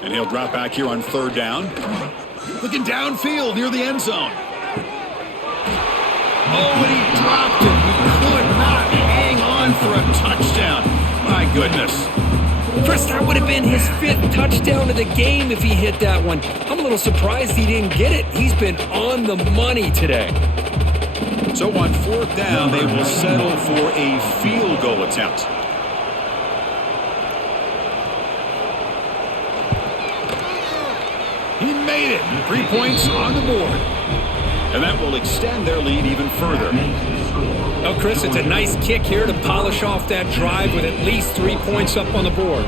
And he'll drop back here on third down. Looking downfield near the end zone. Oh, and he dropped it. He could not hang on for a goodness. Chris, that would have been his 5th touchdown of the game if he hit that one. I'm a little surprised he didn't get it. He's been on the money today. So on 4th down, they will settle for a field goal attempt. He made it. 3 points on the board. And that will extend their lead even further. Oh, Chris, it's a nice kick here to polish off that drive with at least 3 points up on the board.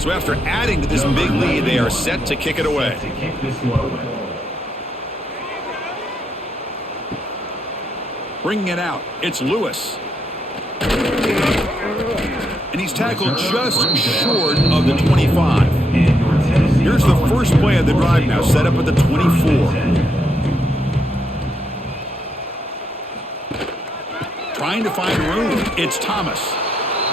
So after adding to this big lead, they are set to kick it away. Bringing it out, it's Lewis. And he's tackled just short of the 25. Here's the first play of the drive now, set up at the 24. Trying to find room, it's Thomas.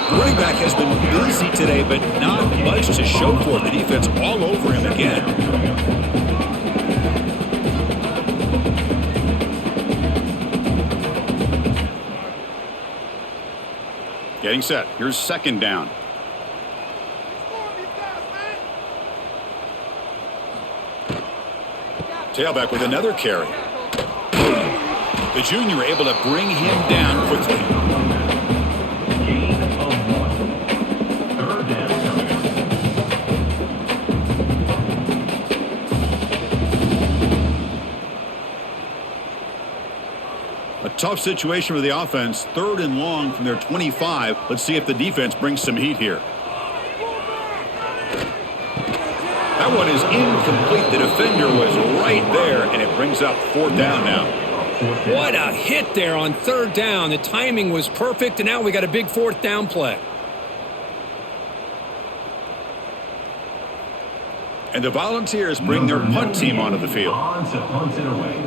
The running back has been busy today, but not much to show for it. The defense all over him again. Getting set. Here's 2nd down. Tailback with another carry. The junior able to bring him down quickly. Gain of 1. 3rd down. A tough situation for the offense. 3rd and long from their 25. Let's see if the defense brings some heat here. That one is incomplete. The defender was right there, and it brings up 4th down now. What a hit there on 3rd down. The timing was perfect, and now we got a big 4th down play. And the Volunteers bring their punt team onto the field. On to punt it away.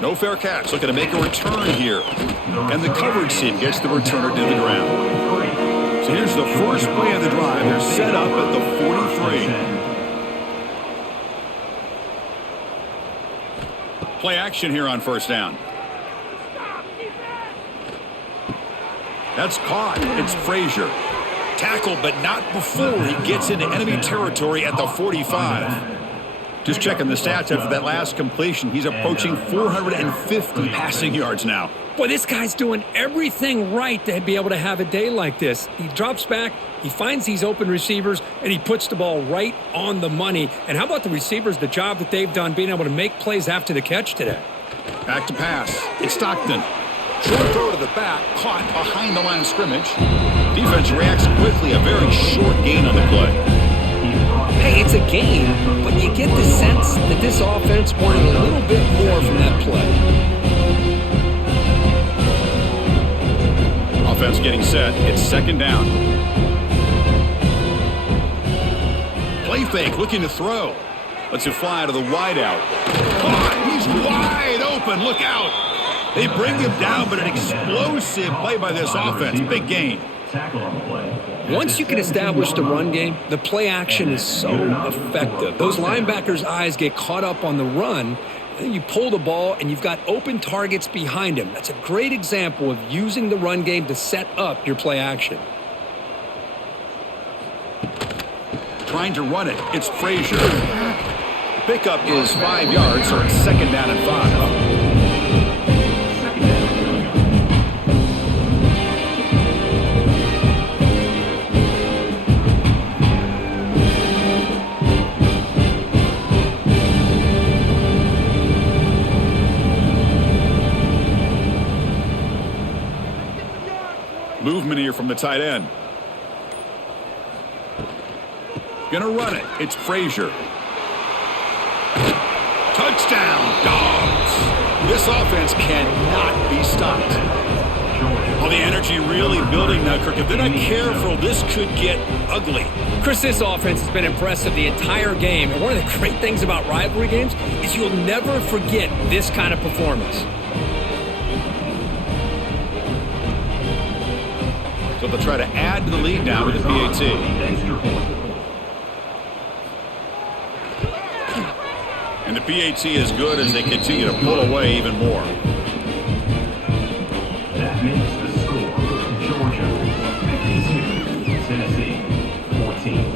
No fair catch. Looking to make a return here. And the coverage team gets the returner to the ground. So here's the first play of the drive. They're set up at the 43. Play action here on 1st down. That's caught. It's Frazier. Tackled, but not before he gets into enemy territory at the 45. Just checking the stats after that last completion. He's approaching 450 passing yards now. Boy, this guy's doing everything right to be able to have a day like this. He drops back, he finds these open receivers, and he puts the ball right on the money. And how about the receivers, the job that they've done being able to make plays after the catch today? Back to pass. It's Stockton. Short throw to the back, caught behind the line of scrimmage. Defense reacts quickly, a very short gain on the play. Hey, it's a game, but you get the sense that this offense wanted a little bit more from that play. Offense getting set. It's 2nd down. Play fake, looking to throw. Lets it fly to the wideout. Caught! He's wide open. Look out! They bring him down, but an explosive play by this offense. Big gain. Once you can establish the run game, the play action is so effective. Those linebackers' eyes get caught up on the run, and then you pull the ball, and you've got open targets behind him. That's a great example of using the run game to set up your play action. Trying to run it. It's Frazier. Pickup is 5 yards, so it's 2nd down and 5. Movement here from the tight end. Gonna run it. It's Frazier. Touchdown, Dogs. This offense cannot be stopped. Well, the energy really building now, Kirk. If they're not careful, this could get ugly. Chris, this offense has been impressive the entire game. And one of the great things about rivalry games is you'll never forget this kind of performance. So they'll try to add to the lead now with the PAT. Extra point. And the PAT is good as they continue to pull away even more. That makes the score. Georgia 52, Tennessee 14.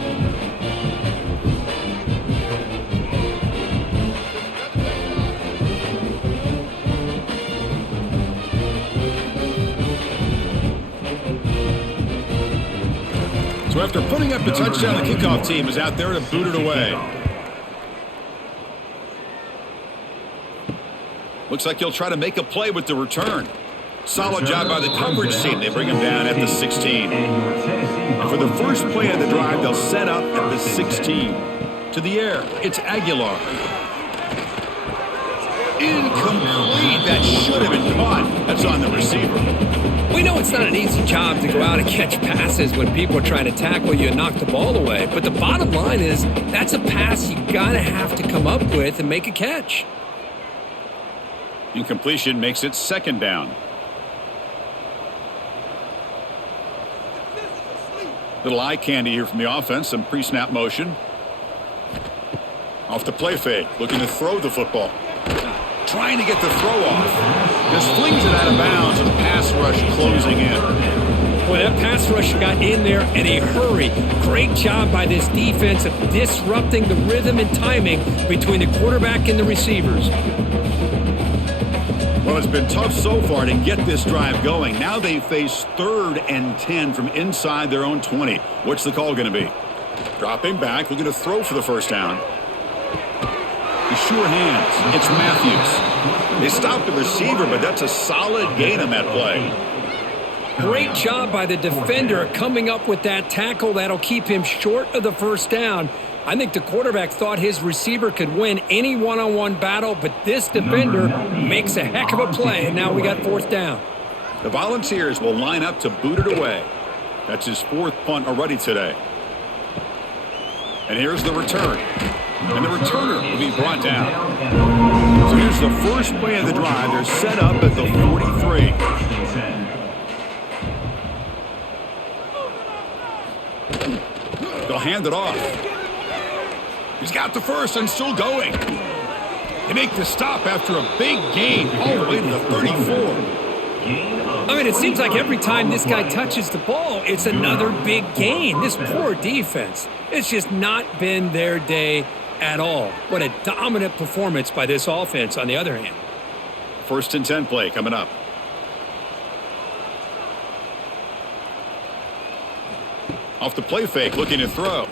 So after putting up the touchdown, the kickoff team is out there to boot it away. Looks like he'll try to make a play with the return. Solid job by the coverage team. They bring him down at the 16. And for the first play of the drive, they'll set up at the 16. To the air, it's Aguilar. Incomplete. That should have been caught. That's on the receiver. We know it's not an easy job to go out and catch passes when people are trying to tackle you and knock the ball away. But the bottom line is that's a pass you gotta have to come up with and make a catch. Incompletion makes it second down. Little eye candy here from the offense. Some pre-snap motion. Off the play fake. Looking to throw the football. Trying to get the throw off. Just flings it out of bounds with the pass rush closing in. Boy, that pass rush got in there in a hurry. Great job by this defense of disrupting the rhythm and timing between the quarterback and the receivers. Well, it's been tough so far to get this drive going. Now they face 3rd and 10 from inside their own 20. What's the call going to be? Dropping back, looking to throw for the first down. Sure hands. It's Matthews. They stopped the receiver, but that's a solid gain on that play. Great job by the defender coming up with that tackle that'll keep him short of the first down. I think the quarterback thought his receiver could win any one-on-one battle, but this defender makes a heck of a play, and now we got 4th down. The Volunteers will line up to boot it away. That's his 4th punt already today. And here's the return. And the returner will be brought down. So here's the first play of the drive. They're set up at the 43. They'll hand it off. He's got the first and still going. They make the stop after a big gain all the way to the 34. I mean, it seems like every time this guy touches the ball, it's another big gain. This poor defense, it's just not been their day at all. What a dominant performance by this offense on the other hand. 1st and 10 play coming up. Off the play fake, looking to throw.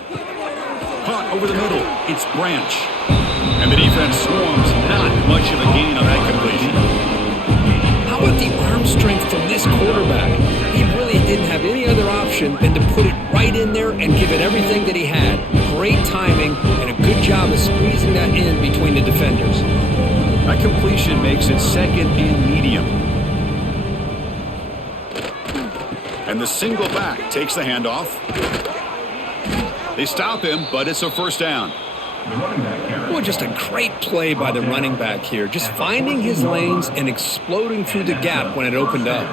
Caught over the middle. It's Branch. And the defense swarms. Not much of a gain on that completion. How about the arm strength from this quarterback? He really didn't have any other option than to put it right in there and give it everything that he had. Great timing and a good job of squeezing that in between the defenders. That completion makes it 2nd and medium. And the single back takes the handoff. They stop him, but it's a first down. Boy, just a great play by the running back here. Just finding his lanes and exploding through the gap when it opened up.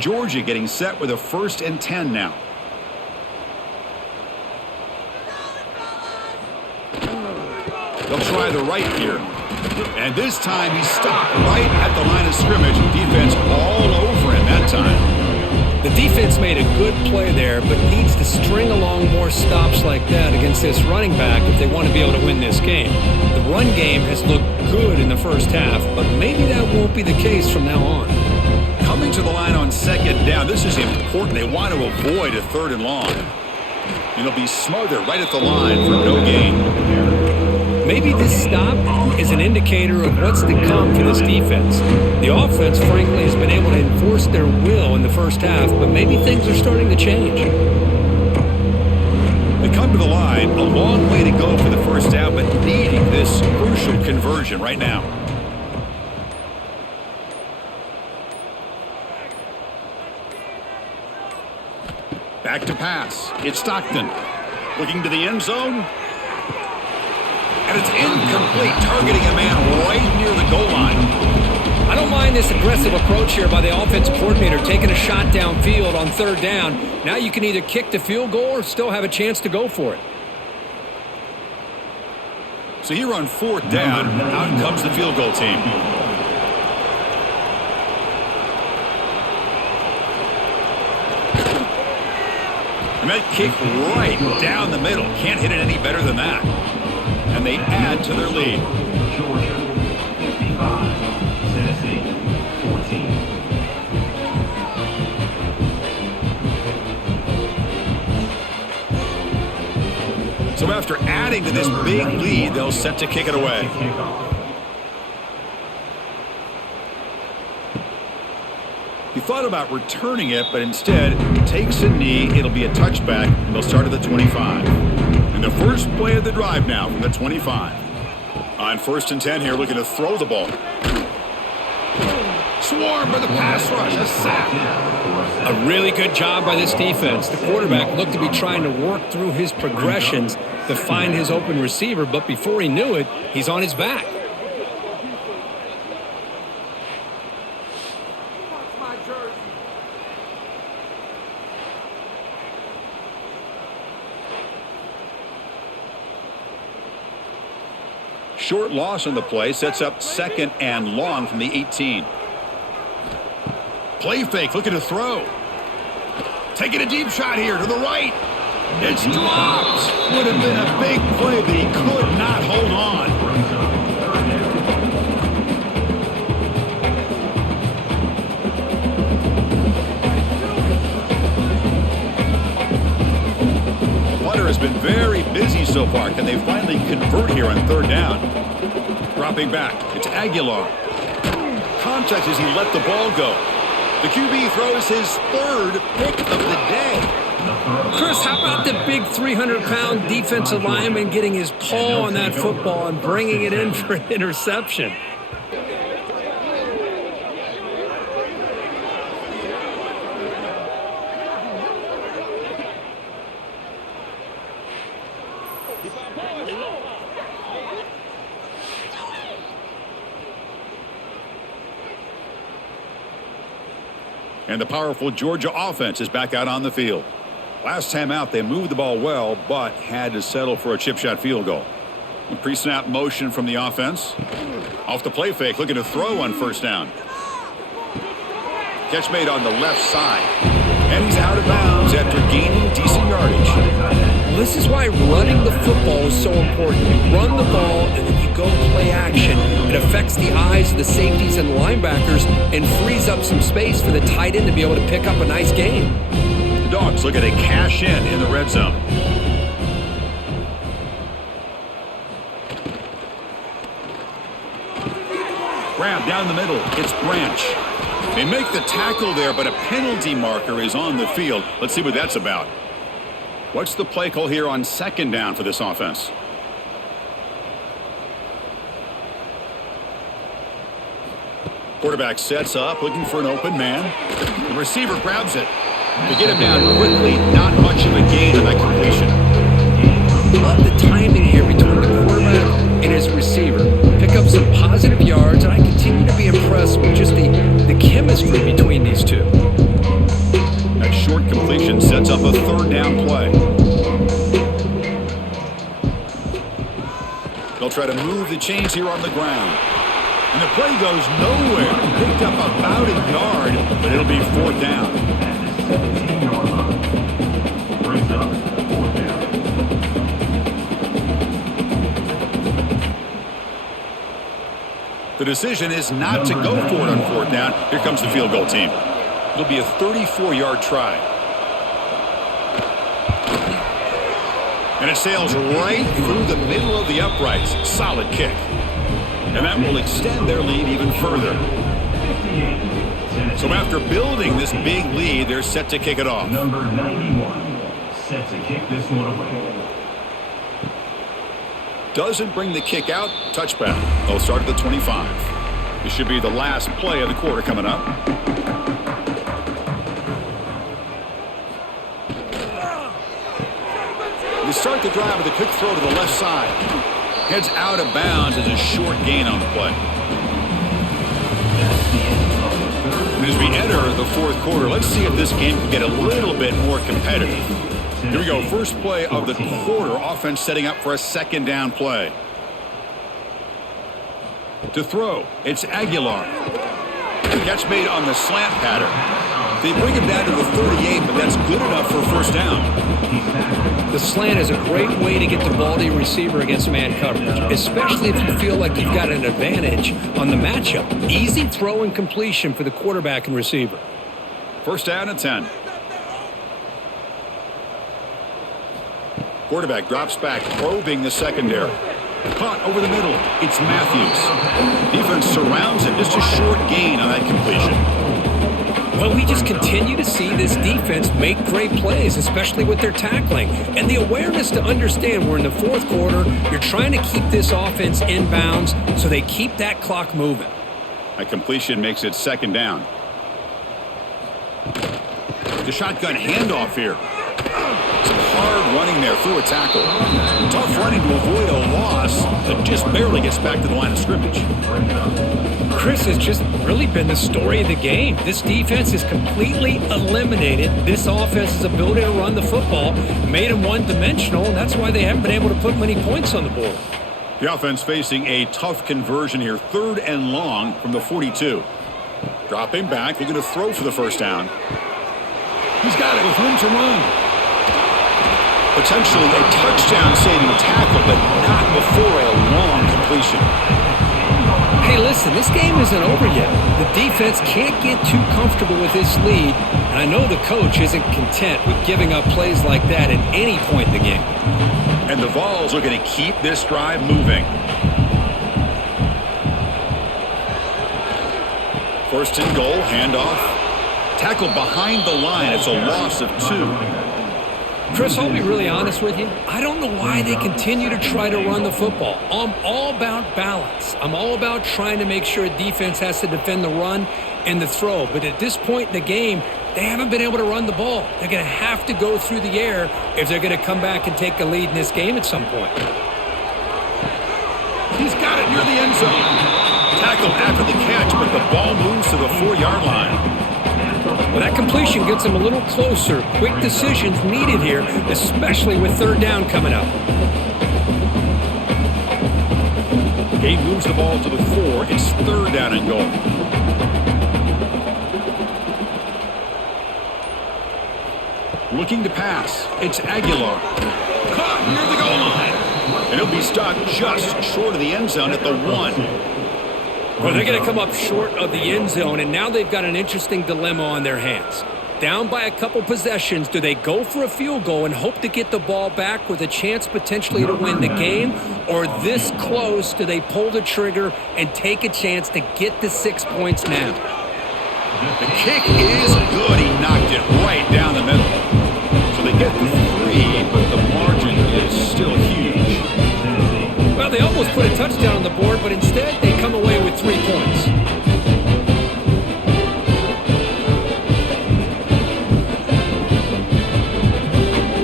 Georgia getting set with a 1st and 10 now. They'll try the right here. And this time he stopped right at the line of scrimmage. Defense all over him that time. The defense made a good play there, but needs to string along more stops like that against this running back if they want to be able to win this game. The run game has looked good in the first half, but maybe that won't be the case from now on. Coming to the line on 2nd down. This is important. They want to avoid a 3rd and long. It'll be smothered right at the line for no gain. Maybe this stop is an indicator of what's to come for this defense. The offense, frankly, has been able to enforce their will in the first half, but maybe things are starting to change. They come to the line. A long way to go for the first down, but needing this crucial conversion right now. Back to pass. It's Stockton. Looking to the end zone. And it's incomplete, targeting a man right near the goal line. I don't mind this aggressive approach here by the offensive coordinator, taking a shot downfield on third down. Now you can either kick the field goal or still have a chance to go for it. So here on fourth down, out comes the field goal team. And that kick right down the middle. Can't hit it any better than that. And they add to their lead. Georgia 55, Tennessee 14. So after adding to this big lead, they'll set to kick it away. He thought about returning it, but instead takes a knee. It'll be a touchback, and they'll start at the 25. And the first play of the drive now from the 25. On 1st and 10 here, looking to throw the ball. Swarmed by the pass rush, a sack. A really good job by this defense. The quarterback looked to be trying to work through his progressions to find his open receiver, but before he knew it, he's on his back. Short loss on the play, sets up 2nd and long from the 18. Play fake, looking to throw. Taking a deep shot here to the right. It's dropped. Would have been a big play, but he could not hold on. Punter has been very busy so far. Can they finally convert here on 3rd down? Dropping back, it's Aguilar. Contact as he let the ball go. The QB throws his 3rd pick of the day. Chris, how about the big 300-pound defensive lineman getting his paw on that football and bringing it in for an interception? And the powerful Georgia offense is back out on the field. Last time out, they moved the ball well, but had to settle for a chip shot field goal. A pre-snap motion from the offense. Off the play fake, looking to throw on 1st down. Catch made on the left side. And he's out of bounds after gaining decent yardage. Well, this is why running the football is so important. You run the ball and then you go play action. It affects the eyes of the safeties and linebackers and frees up some space for the tight end to be able to pick up a nice game. The Dogs look at a cash in the red zone. Grab down the middle. It's Branch. They make the tackle there, but a penalty marker is on the field. Let's see what that's about. What's the play call here on 2nd down for this offense? Quarterback sets up, looking for an open man. The receiver grabs it. To get him down quickly, not much of a gain on that completion. Love the timing here between the quarterback and his receiver. Pick up some positive yards, and I continue to be impressed with just the chemistry between these two. That short completion sets up a 3rd down play. They'll try to move the chains here on the ground. And the play goes nowhere. Picked up about a yard, but it'll be 4th down. 17-yard line. Brings up 4th down. The decision is not to go for it on 4th down. Here comes the field goal team. It'll be a 34-yard try. And it sails right through the middle of the uprights. Solid kick. And that will extend their lead even further. So after building this big lead, they're set to kick it off. Number 91, set to kick this one away. Doesn't bring the kick out. Touchback. They'll start at the 25. This should be the last play of the quarter coming up. They start the drive with a quick throw to the left side. Heads out of bounds as a short gain on the play. And as we enter the fourth quarter, let's see if this game can get a little bit more competitive. Here we go. First play of the quarter. Offense setting up for a second down play. To throw, it's Aguilar. The catch made on the slant pattern. They bring him down to the 38, but that's good enough for a first down. The slant is a great way to get the ball to your receiver against man coverage, especially if you feel like you've got an advantage on the matchup. Easy throw and completion for the quarterback and receiver. First down and 10. Quarterback drops back, probing the secondary. Caught over the middle. It's Matthews. Defense surrounds him. Just a short gain on that completion. Well, we just continue to see this defense make great plays, especially with their tackling. And the awareness to understand we're in the fourth quarter, you're trying to keep this offense in bounds so they keep that clock moving. A completion makes it second down. The shotgun handoff here. Some hard running there through a tackle. Tough running to avoid a loss, but just barely gets back to the line of scrimmage. Chris has just really been the story of the game. This defense has completely eliminated this offense's ability to run the football, made them one-dimensional, and that's why they haven't been able to put many points on the board. The offense facing a tough conversion here, 3rd and long from the 42. Dropping back, looking to throw for the first down. He's got it with room to run. Potentially a touchdown-saving tackle, but not before a long completion. Hey, listen, this game isn't over yet. The defense can't get too comfortable with this lead, and I know the coach isn't content with giving up plays like that at any point in the game. And the Vols are going to keep this drive moving. First and goal, handoff. Tackled behind the line. It's a loss of 2. Chris, I'll be really honest with you. I don't know why they continue to try to run the football. I'm all about balance. I'm all about trying to make sure a defense has to defend the run and the throw. But at this point in the game, they haven't been able to run the ball. They're going to have to go through the air if they're going to come back and take a lead in this game at some point. He's got it near the end zone. Tackled after the catch, but the ball moves to the 4-yard line. Well, that completion gets them a little closer. Quick decisions needed here, especially with 3rd down coming up. Gabe moves the ball to the 4. It's 3rd down and goal. Looking to pass. It's Aguilar. Caught near the goal line. And he'll be stuck just short of the end zone at the 1. Well, they're going to come up short of the end zone, and now they've got an interesting dilemma on their hands. Down by a couple possessions, do they go for a field goal and hope to get the ball back with a chance potentially to win the game? Or this close, do they pull the trigger and take a chance to get the 6 points now? The kick is good. He knocked it right down the middle. So they get the 3, but the margin is still huge. Well, they almost put a touchdown on the board, but instead they come away with 3 points.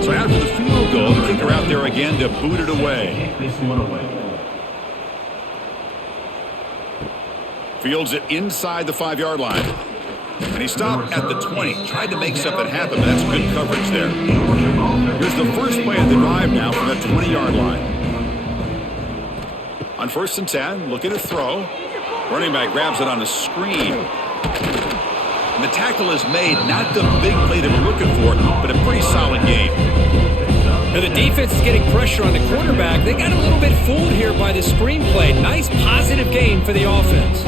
So after the field goal, the kicker out there again to boot it away. Fields it inside the 5-yard line. And he stopped at the 20. Tried to make something happen, but that's good coverage there. Here's the first play of the drive now from the 20-yard line. On 1st and 10, looking to throw. Running back grabs it on the screen. And the tackle is made. Not the big play they were looking for, but a pretty solid game. Now the defense is getting pressure on the quarterback. They got a little bit fooled here by the screenplay. Nice positive game for the offense.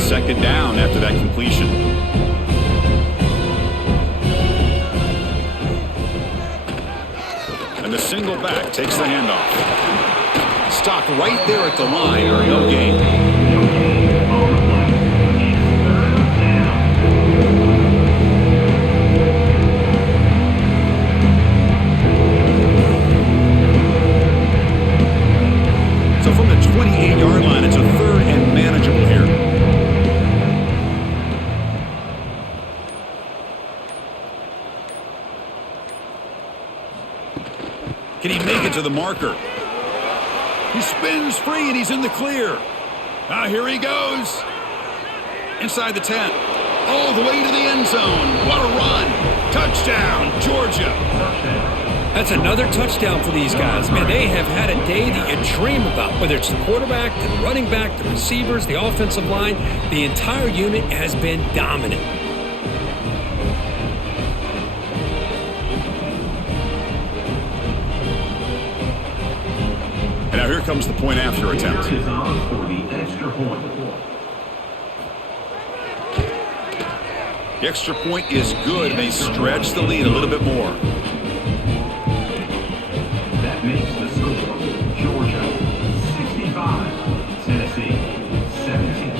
Second down after that completion. And the single back takes the handoff. Stopped right there at the line. No gain. So from the 28-yard line, it's a 3rd and manageable here. to the marker. He spins free, and he's in the clear. Now here he goes. Inside the 10. All the way to the end zone. What a run. Touchdown, Georgia. That's another touchdown for these guys. Man, they have had a day that you dream about, whether it's the quarterback, the running back, the receivers, the offensive line. The entire unit has been dominant. And now here comes the point after attempt. Here is on for the extra point. The extra point is good. They stretch the lead a little bit more. That makes the score Georgia 65, Tennessee 17.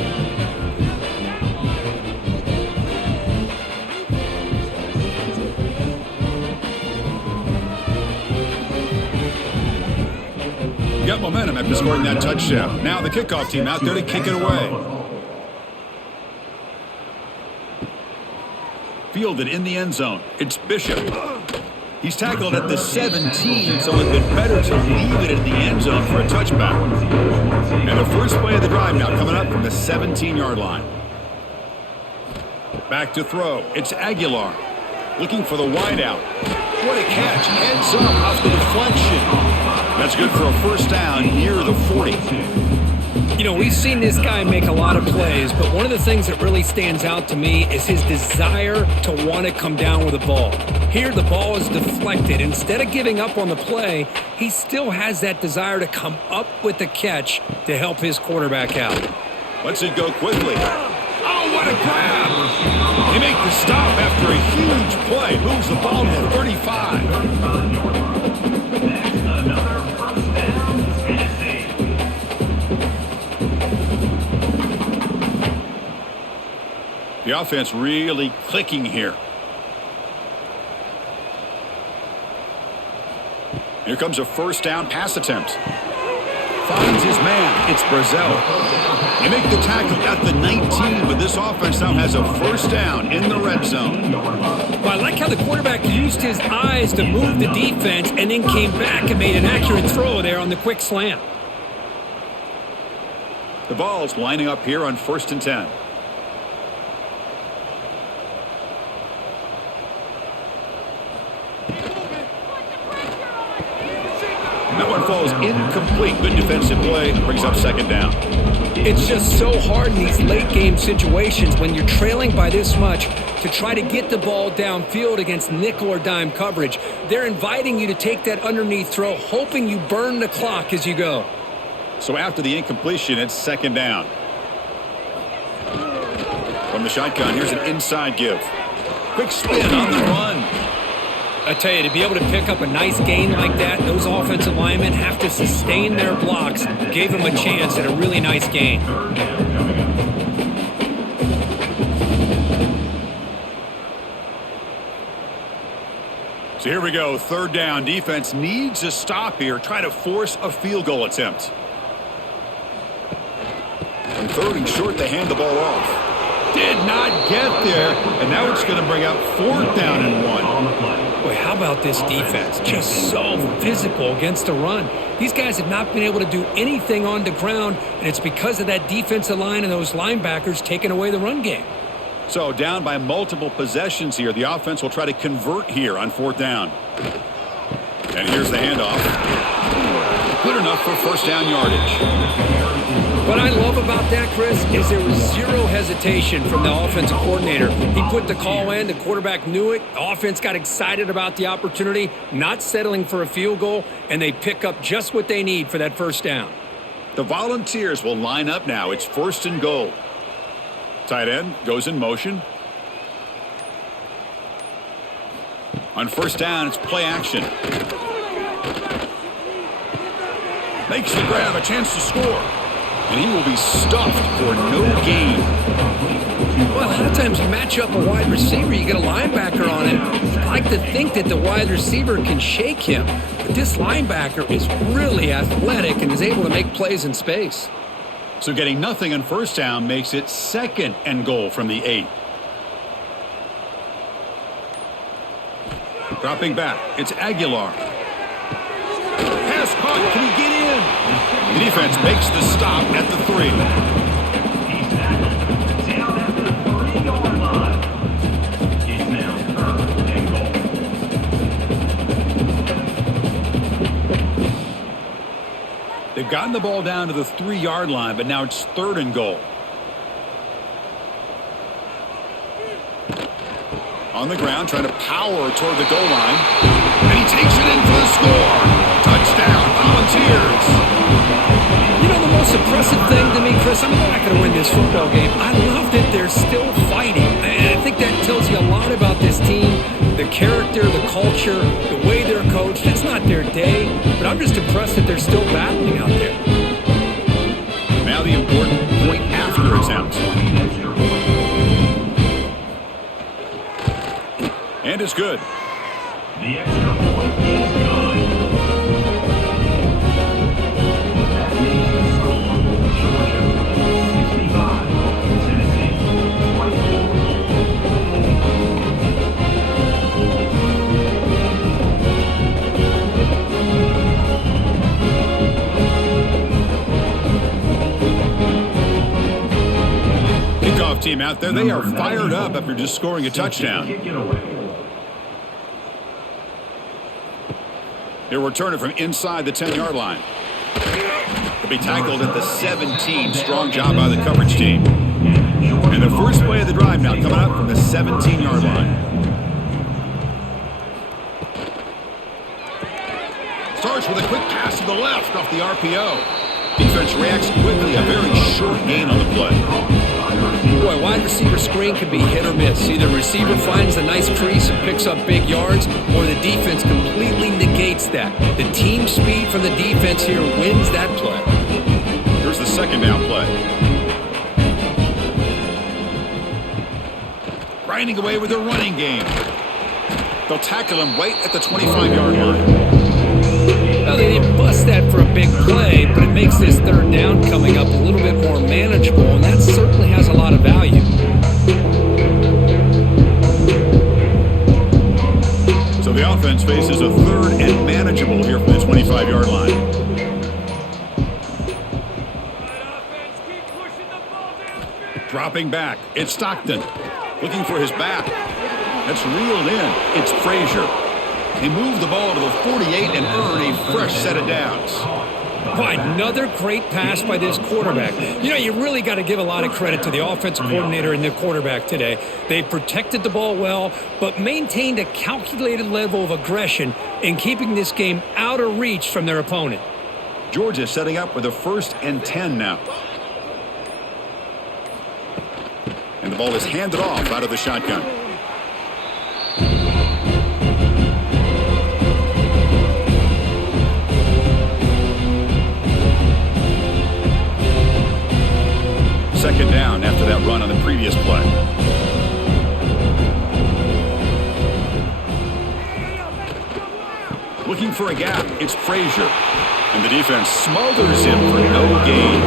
Got momentum after scoring that touchdown. Now the kickoff team out there to kick it away. Fielded in the end zone. It's Bishop. He's tackled at the 17, so it's been better to leave it in the end zone for a touchback. And the first play of the drive now coming up from the 17-yard line. Back to throw. It's Aguilar. Looking for the wideout. What a catch. Heads up off the deflection. That's good for a first down near the 40. You know, we've seen this guy make a lot of plays, but one of the things that really stands out to me is his desire to want to come down with the ball. Here, the ball is deflected. Instead of giving up on the play, he still has that desire to come up with the catch to help his quarterback out. Lets it go quickly. Oh, what a grab! They make the stop after a huge play. Moves the ball to the 35. That's another first down, Tennessee. The offense really clicking here. Here comes a first down pass attempt. Finds his man. It's Brazel. They make the tackle at the 19, but this offense now has a first down in the red zone. Well, I like how the quarterback used his eyes to move the defense and then came back and made an accurate throw there on the quick slant. The ball's lining up here on 1st and 10. That one falls incomplete. Good defensive play. Brings up 2nd down. It's just so hard in these late game situations when you're trailing by this much to try to get the ball downfield against nickel or dime coverage. They're inviting you to take that underneath throw, hoping you burn the clock as you go. So after the incompletion, it's 2nd down. From the shotgun, here's an inside give. Quick spin on the run. I tell you, to be able to pick up a nice gain like that, those offensive linemen have to sustain their blocks. Gave them a chance at a really nice gain. So here we go, 3rd down. Defense needs a stop here. Try to force a field goal attempt. On 3rd and short, they hand the ball off. Did not get there, and now it's going to bring up 4th down and 1. Boy, how about this defense? Just so physical against the run. These guys have not been able to do anything on the ground, and it's because of that defensive line and those linebackers taking away the run game. So down by multiple possessions here. The offense will try to convert here on 4th down. And here's the handoff. Good enough for first down yardage. What I love about that, Chris, is there was zero hesitation from the offensive coordinator. He put the call in, the quarterback knew it, the offense got excited about the opportunity, not settling for a field goal, and they pick up just what they need for that first down. The Volunteers will line up now. It's 1st and goal. Tight end goes in motion. On 1st down, it's play action. Makes the grab, a chance to score. And he will be stuffed for no gain. Well, a lot of times you match up a wide receiver, you get a linebacker on it. I like to think that the wide receiver can shake him. But this linebacker is really athletic and is able to make plays in space. So getting nothing on 1st down makes it 2nd and goal from the 8. Dropping back, it's Aguilar. shot. Can he get in? The defense makes the stop at the 3. He's tackled down at the 3-yard line. It's now 3rd and goal. They've gotten the ball down to the 3-yard line, but now it's 3rd and goal. On the ground, trying to power toward the goal line. And he takes it in for the score. Touchdown, Volunteers. You know, the most impressive thing to me, Chris, I mean, they're not going to win this football game. I love that they're still fighting. And I think that tells you a lot about this team, the character, the culture, the way they're coached. It's not their day, but I'm just impressed that they're still battling out there. Now the important point after attempt. And it's good. The extra point is good. That means the score, Georgia 65, Tennessee 24. Kickoff team out there. They are fired up after just scoring a touchdown. Kick it away. He'll return it from inside the 10-yard line. He'll be tackled at the 17. Strong job by the coverage team. And the first play of the drive now coming up from the 17-yard line. Starts with a quick pass to the left off the RPO. Defense reacts quickly. A very short gain on the play. Boy, wide receiver screen can be hit or miss. Either receiver finds a nice crease and picks up big yards, or the defense completely negates that. The team speed from the defense here wins that play. Here's the second down play. Grinding away with the running game. They'll tackle him right at the 25-yard line. Well, they didn't bust that for a big play, but it makes this 3rd down coming up a little bit more manageable, and that certainly has a lot of value. So the offense faces a 3rd and manageable here from the 25-yard line. Dropping back, it's Stockton. Looking for his back. That's reeled in. It's Frazier. He moved the ball to the 48 and earned a fresh set of downs. Boy, another great pass by this quarterback. You know, you really got to give a lot of credit to the offensive coordinator and the quarterback today. They protected the ball well, but maintained a calculated level of aggression in keeping this game out of reach from their opponent. Georgia setting up with a 1st and 10 now. And the ball is handed off out of the shotgun. Second down after that run on the previous play. Looking for a gap, it's Frazier. And the defense smothers him for no gain.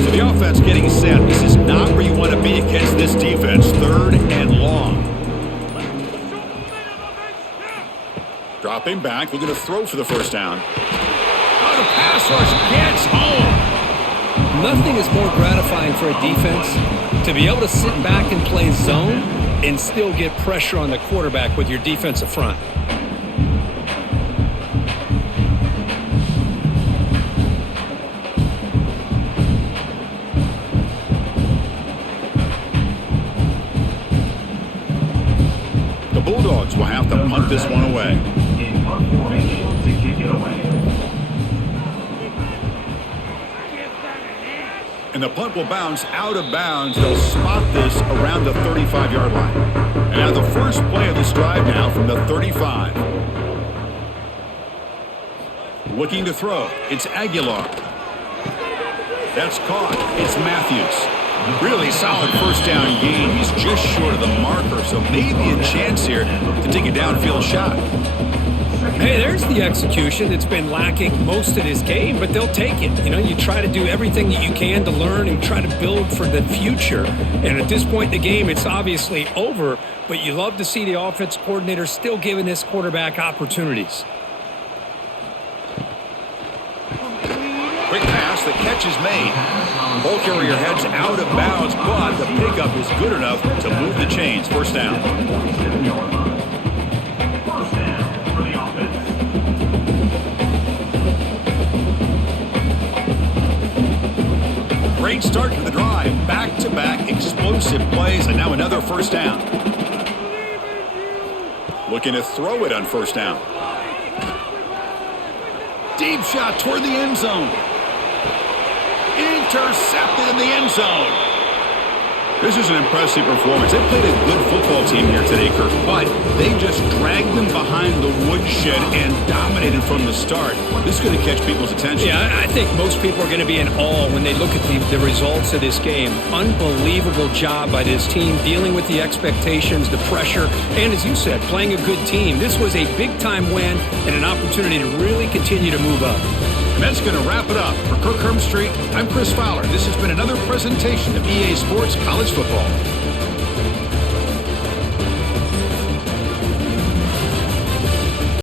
So the offense getting set. This is not where you want to be against this defense. 3rd and long. Dropping back, looking to throw for the first down. Oh, the pass rush gets home. Nothing is more gratifying for a defense to be able to sit back and play zone and still get pressure on the quarterback with your defensive front. The Bulldogs will have to punt this one away. In punt formation to kick it away. And the punt will bounce out of bounds. They'll spot this around the 35-yard line. And now the first play of this drive now from the 35. Looking to throw. It's Aguilar. That's caught. It's Matthews. Really solid first down gain. He's just short of the marker, so maybe a chance here to take a downfield shot. Hey, there's the execution that's been lacking most of this game, but they'll take it. You know, you try to do everything that you can to learn and try to build for the future. And at this point in the game, it's obviously over, but you love to see the offense coordinator still giving this quarterback opportunities. Quick pass, the catch is made. Ball carrier heads out of bounds, but the pickup is good enough to move the chains. First down. First down for the offense. Great start to the drive. Back-to-back explosive plays, and now another first down. Looking to throw it on first down. Deep shot toward the end zone. Intercepted in the end zone. This is an impressive performance. They played a good football team here today, Kirk, but they just dragged them behind the woodshed and dominated from the start. This is going to catch people's attention. Yeah, I think most people are going to be in awe when they look at the results of this game. Unbelievable job by this team dealing with the expectations, the pressure, and as you said, playing a good team. This was a big-time win and an opportunity to really continue to move up. And that's going to wrap it up. For Kirk Street, I'm Chris Fowler. This has been another presentation of EA Sports College Football.